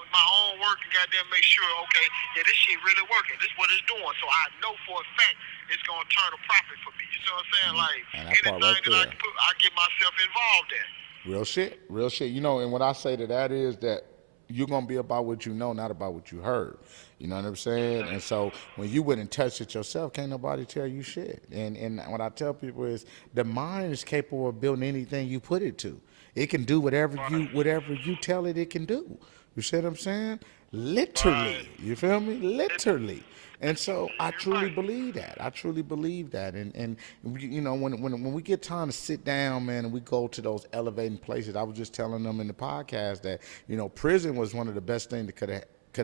my own work and goddamn make sure, okay, yeah, this shit really working. This what it's doing. So I know for a fact it's gonna turn a profit for me. You see what I'm saying? Like And that part right anything that I there. can put, I get myself involved in. Real shit. Real shit. You know, and what I say to that is that you're gonna be about what you know, not about what you heard. You know what I'm saying? And so when you wouldn't touch it yourself, can't nobody tell you shit. And what I tell people is the mind is capable of building anything you put it to. It can do whatever you tell it it can do. You see what I'm saying? Right. Literally. You feel me? Literally. And so I You're truly right. believe that. I truly believe that. And you know, when we get time to sit down, man, and we go to those elevating places, I was just telling them in the podcast that, you know, prison was one of the best things that could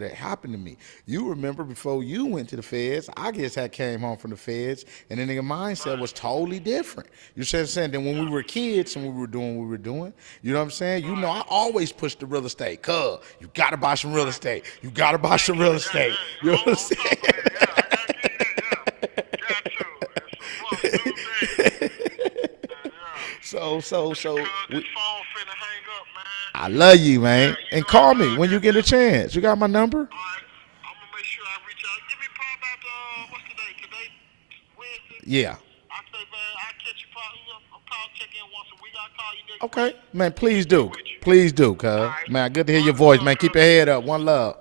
have happened to me. You remember before you went to the feds, I guess I came home from the feds, and the nigga mindset was totally different. You see what I'm saying? Then when we were kids and we were doing what we were doing, you know what I'm saying? You know, I always pushed the real estate. Cuz, you gotta buy some real estate. You gotta buy some real Yeah, estate. yeah. You know what I'm On top of saying? that, yeah, I gotta give you that, yeah. Got to. It's a must do that. Yeah. So Cuz this phone finna hang up, man. I love you, Yeah, man. you And know I call me love when you get a goddamn. chance. You got my number? Alright, I'm gonna make sure I reach out. Give me probably about what's today? Today, Wednesday. Yeah. I say, man, I catch you probably. I'm call check in once a week. I'll call you next Okay. week. Man, please Get do. with you. Please do, cuz. Alright. Man, good to hear your One voice, love, man. Keep cuz. your head up. One love.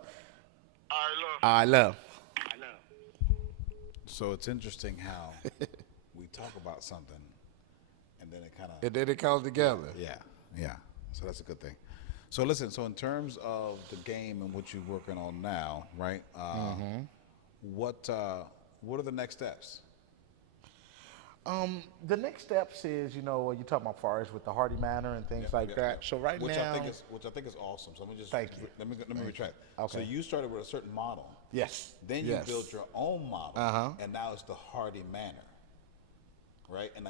Alright, love. I love. So it's interesting how we talk about something and then it kind of And then it comes together. yeah. So that's a good thing. So listen, so in terms of the game and what you're working on now, right? What are the next steps? The next steps is, you know, you talking about far as with the Hardy Manor and things like that. So right which now, I think is awesome. So let me just Thank you. let me retract. So Okay. you started with a certain model. yes, Then you yes. built your own model, and now it's the Hardy Manor, right? And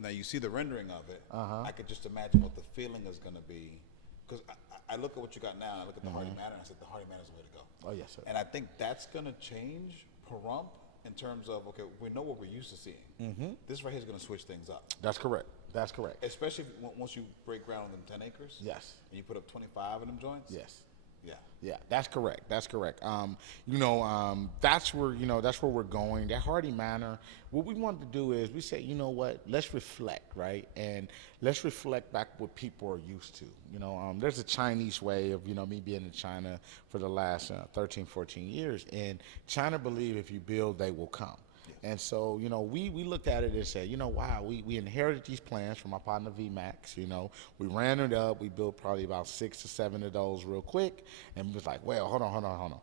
now you see the rendering of it. I could just imagine what the feeling is going to be, because I look at what you got now, and I look at the Hardy Manor, and I said the Hardy Manor is the way to go. Oh yes, sir. And I think that's going to change Pahrump in terms of, okay, we know what we're used to seeing. This right here is going to switch things up, That's correct. That's correct. especially once you break ground on them 10 acres. Yes. And you put up 25 of them joints. Yes. Yeah. Yeah, that's correct. That's correct. That's where we're going. That Hardy Manor. What we wanted to do is we said, you know what? Let's reflect, right? And let's reflect back what people are used to. There's a Chinese way of me being in China for the last 13, 14 years, and China believe if you build, they will come. And so, we looked at it and said, wow, we inherited these plans from my partner VMAX. We ran it up. We built probably about 6 to 7 of those real quick. And we was like, well, hold on.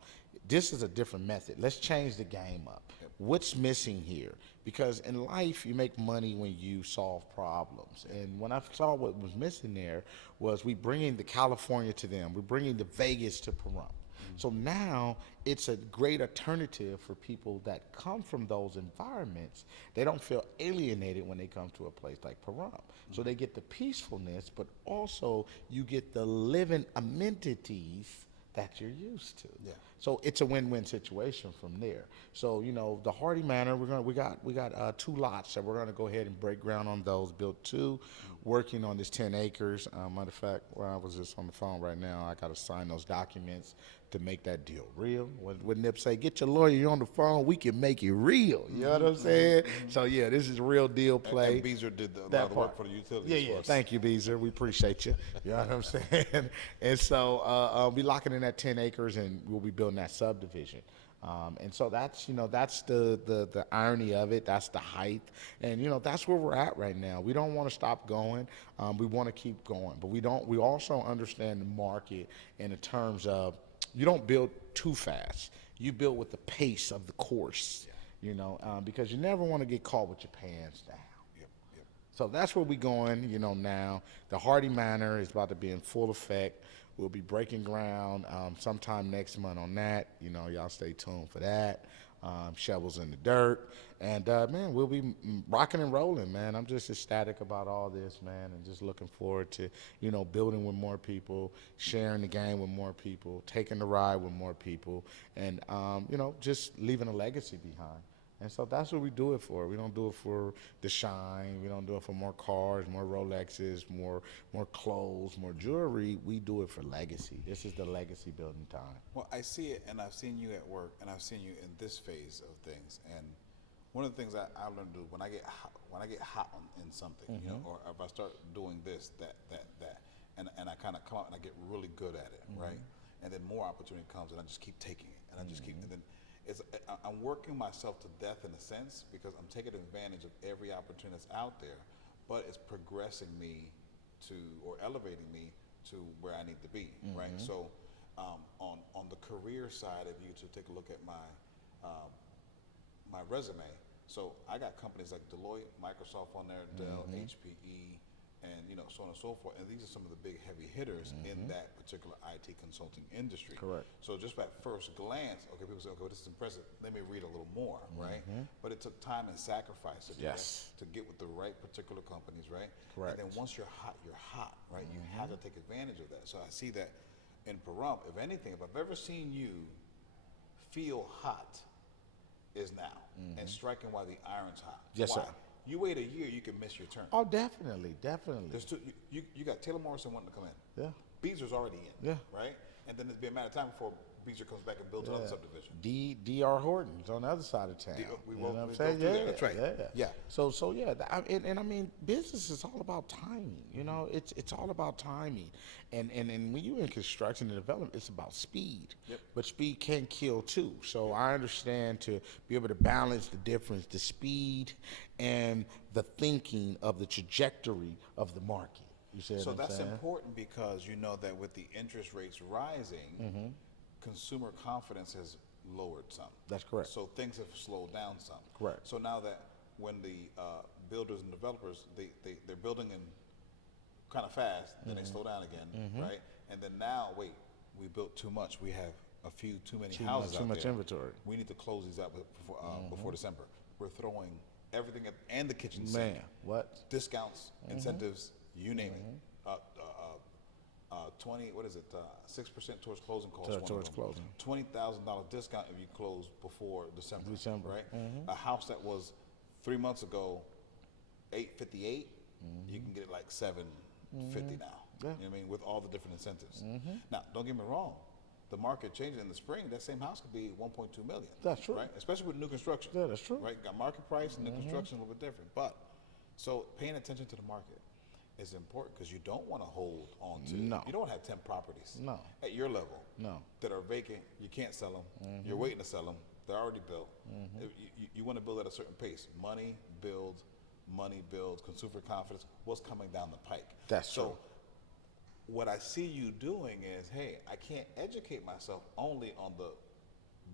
This is a different method. Let's change the game up. What's missing here? Because in life, you make money when you solve problems. And when I saw what was missing there was we bringing the California to them. We're bringing the Vegas to Pahrump. So now it's a great alternative for people that come from those environments. They don't feel alienated when they come to a place like Pahrump. So they get the peacefulness, but also you get the living amenities that you're used to. Yeah. So it's a win-win situation from there. So the Hardy Manor, we got 2 lots that we're gonna go ahead and break ground on those. Built 2, working on this 10 acres. Matter of fact, while I was just on the phone right now, I got to sign those documents to make that deal real. When Nip say, get your lawyer, you're on the phone, we can make it real. You know what I'm saying? So yeah, this is a real deal play. And Beezer did a lot That of the work part. for the utilities. Yeah. for us. Thank you, Beezer. We appreciate you. You know what I'm saying? And so we locking in that 10 acres, and we'll be building that subdivision. And so that's the irony of it. That's the height, and that's where we're at right now. We don't want to stop going. We want to keep going, but we don't. We also understand the market in the terms of you don't build too fast. You build with the pace of the course. Because you never want to get caught with your pants down. Yep. So that's where we're going, now. The Hardy Manor is about to be in full effect. We'll be breaking ground sometime next month on that. Y'all stay tuned for that. Shovels in the dirt. And, man, we'll be rocking and rolling, man. I'm just ecstatic about all this, man, and just looking forward to, building with more people, sharing the game with more people, taking the ride with more people, and, just leaving a legacy behind. And so that's what we do it for. We don't do it for the shine. We don't do it for more cars, more Rolexes, more clothes, more jewelry. We do it for legacy. This is the legacy building time. Well, I see it, and I've seen you at work, and I've seen you in this phase of things. And one of the things I learned to do when I get hot in something, you know, or if I start doing this, that, and I kind of come out and I get really good at it, right? And then more opportunity comes, and I just keep taking it, and I just keep, and then I'm working myself to death in a sense because I'm taking advantage of every opportunity that's out there, but it's progressing me to or elevating me to where I need to be, right? So on the career side of you to take a look at my resume. So I got companies like Deloitte, Microsoft on there, Dell, HPE, and so on and so forth. And these are some of the big heavy hitters in that particular IT consulting industry. Correct. So just at first glance, okay, people say, okay, well, this is impressive. Let me read a little more, right? But it took time and sacrifice to do that, to get with the right particular companies, right? Correct. And then once you're hot, right? You have to take advantage of that. So I see that in Pahrump. If anything, if I've ever seen you feel hot, is now, and striking while the iron's hot. Yes, Why? sir. You wait a year, you can miss your turn. Oh, definitely. There's two. You got Taylor Morrison wanting to come in. Yeah. Beezer's already in. Yeah. Right. And then it'll be a matter of time before Beezer comes back and builds another subdivision. D.R. Horton's on the other side of town. We You know what I'm go saying? through Yeah, that. That's right. Yeah. Yeah. So yeah, and I mean, business is all about timing. You know, it's all about timing, and when you're in construction and development, it's about speed. Yep. But speed can kill too. So I understand to be able to balance the difference, the speed, and the thinking of the trajectory of the market. You see So what I'm that's saying? important because you know that with the interest rates rising, consumer confidence has lowered some. That's correct. So things have slowed down some. Correct. So now that when the builders and developers, they're building in kind of fast, then they slow down again, right? And then now, wait, we built too much. We have a few too many houses too out much there. inventory. We need to close these out before December. We're throwing everything at, and the kitchen Man, sink. what? Discounts, incentives, you name it. 6% towards closing costs. Towards closing. $20,000 discount if you close before December. Right? Mm-hmm. A house that was 3 months ago, $858, you can get it like $750 now. Yeah. You know what I mean? With all the different incentives. Mm-hmm. Now, don't get me wrong. The market changes in the spring. That same house could be 1.2 million. That's true. Right? Especially with new construction. Yeah, that's true. Right? Got market price and new construction a little bit different. But so paying attention to the market is important because you don't want to hold on to. No. You don't have 10 properties. No. At your level. No. That are vacant. You can't sell them. You're waiting to sell them. They're already built. You want to build at a certain pace. Money builds. Consumer confidence. What's coming down the pike? That's so. true. What I see you doing is, hey, I can't educate myself only on the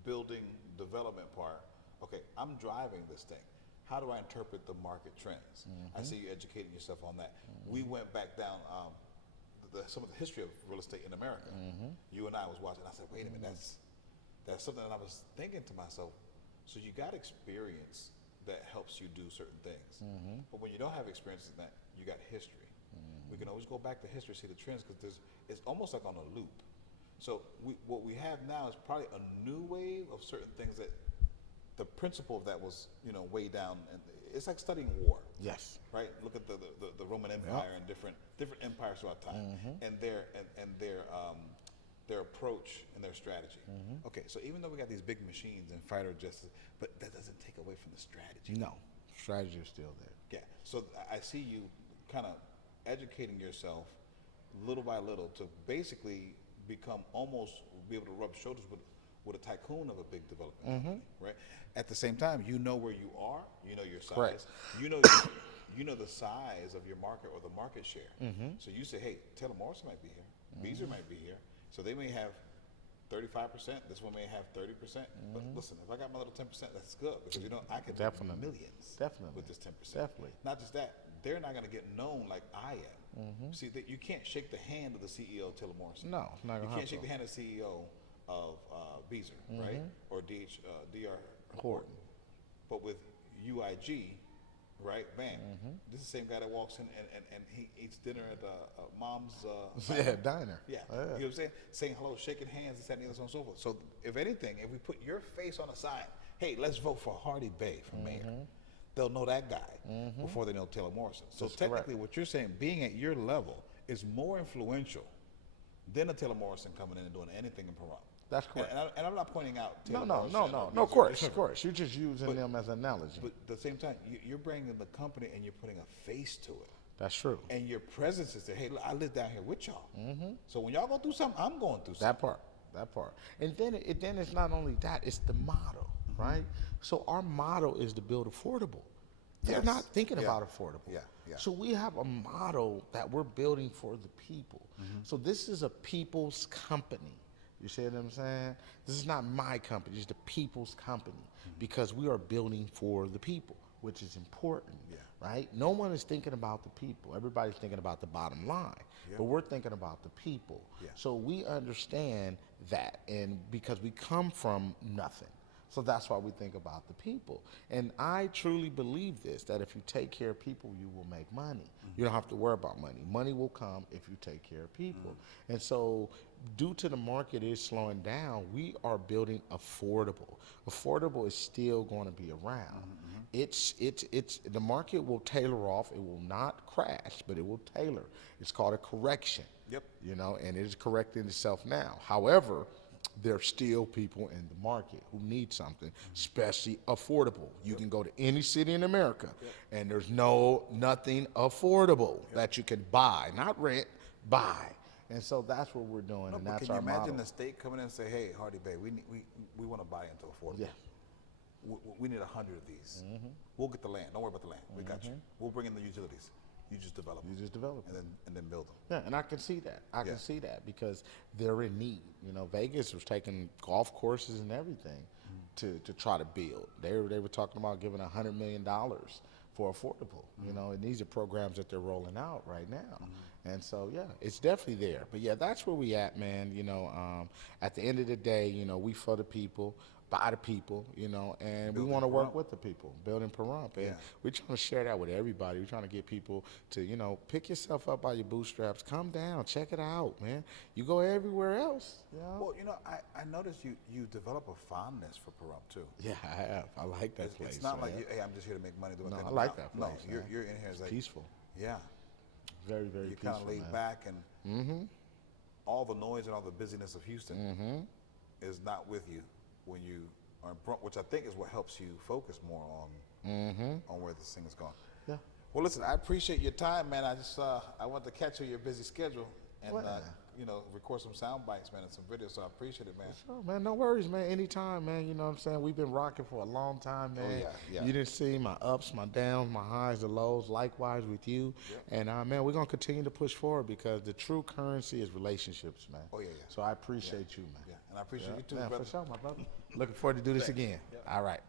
building development part. Okay, I'm driving this thing. How do I interpret the market trends? I see you educating yourself on that. We went back down some of the history of real estate in America. You and I was watching. I said, wait a minute, that's something that I was thinking to myself. So you got experience that helps you do certain things. But when you don't have experience in that, you got history. We can always go back to history, see the trends, because it's almost like on a loop. So what we have now is probably a new wave of certain things that the principle of that was, way down. And it's like studying war. Yes. Right. Look at the Roman Empire and different empires throughout time, and their approach and their strategy. Okay, so even though we got these big machines and fighter jets, but that doesn't take away from the strategy. No, strategy is still there. Yeah. So I see you kind of educating yourself little by little to basically become almost be able to rub shoulders with a tycoon of a big development company, right? At the same time, you know where you are, you know your size, Correct. you know the size of your market or the market share. So you say, hey, Taylor Morrison might be here, Beezer might be here, so they may have 35%. This one may have 30%. But listen, if I got my little 10%, that's good because I can Definitely. make millions Definitely. with this 10%. Definitely. Not just that, they're not going to get known like I am. See, you can't shake the hand of the CEO of Taylor Morrison. No, it's not You gonna can't shake happen. the hand of the CEO of Beezer, right? Or DR Horton. But with UIG, right? Bam. This is the same guy that walks in and he eats dinner at mom's. Yeah, diner. Yeah. You know what I'm saying? Saying hello, shaking hands, this, that, and the other, so on and so forth. So if anything, if we put your face on the side, hey, let's vote for Hardy-Bey for mayor. They'll know that guy before they know Taylor Morrison. So That's technically, correct. what you're saying, being at your level, is more influential than a Taylor Morrison coming in and doing anything in Pahrump. That's correct. And I'm not pointing out No, Taylor no, Morrison. no, or no, these no. Of are course, different. of course. You're just using But- them as an analogy. But at the same time, you're bringing the company and you're putting a face to it. That's true. And your presence is there. Hey, look, I live down here with y'all. So when y'all go through something, I'm going through something. That part. And then then it's not only that, it's the model, right? So our model is to build affordable. They're Yes. not thinking Yeah. about affordable. Yeah, yeah. So we have a model that we're building for the people. So this is a people's company. You see what I'm saying? This is not my company, it's the people's company because we are building for the people, which is important, right? No one is thinking about the people. Everybody's thinking about the bottom line, but we're thinking about the people. Yeah. So we understand that, and because we come from nothing. So that's why we think about the people. And I truly believe this, that if you take care of people, you will make money. You don't have to worry about money. Money will come if you take care of people. And so due to the market is slowing down, we are building affordable. Affordable is still going to be around. It's the market will tailor off. It will not crash, but it will tailor. It's called a correction. Yep. You know, and it is correcting itself now. However, there's still people in the market who need something, especially affordable. You can go to any city in America, and there's nothing affordable that you can buy, not rent, buy. And so that's what we're doing, No, and but that's can you our imagine model. the state coming in and say, hey, Hardy-Bey, we want to buy into affordable. Yeah. We need 100 of these. We'll get the land. Don't worry about the land. We got you. We'll bring in the utilities. You just develop You them. just develop and then build them. Yeah, and I can see that. I Yeah. can see that because they're in need. You know, Vegas was taking golf courses and everything to try to build. They were talking about giving $100 million for affordable. You know, and these are programs that they're rolling out right now. And so yeah, it's definitely there. But yeah, that's where we at, man. You know, at the end of the day, you know, we for the people, by the people, you know, and we Building want to work Pahrump. with the people, building Pahrump. And Yeah. we're trying to share that with everybody. We're trying to get people to, you know, pick yourself up by your bootstraps, come down, check it out, man. You go everywhere else, you know? Well, you know, I noticed you develop a fondness for Pahrump too. Yeah, I have. I like that place. It's not like, man. hey, I'm just here to make money doing No, things. I like that No, place, you're man. in here as like Peaceful. Yeah, Very, very you're peaceful, kind of laid man. back, and all the noise and all the busyness of Houston is not with you when you are in Pahrump, which I think is what helps you focus more on where this thing is going. Yeah. Well, listen, I appreciate your time, man. I just I wanted to catch you on your busy schedule and Well. you know, record some sound bites, man, and some videos. So I appreciate it, man. Sure, man. No worries, man. Anytime, man. You know what I'm saying? We've been rocking for a long time, man. yeah. You didn't see my ups, my downs, my highs, the lows. Likewise with you. And, man, we're going to continue to push forward because the true currency is relationships, man. Oh, yeah. So I appreciate you, man. Yeah, and I appreciate you too, man, brother. for sure, my brother. Looking forward to do this again. All right.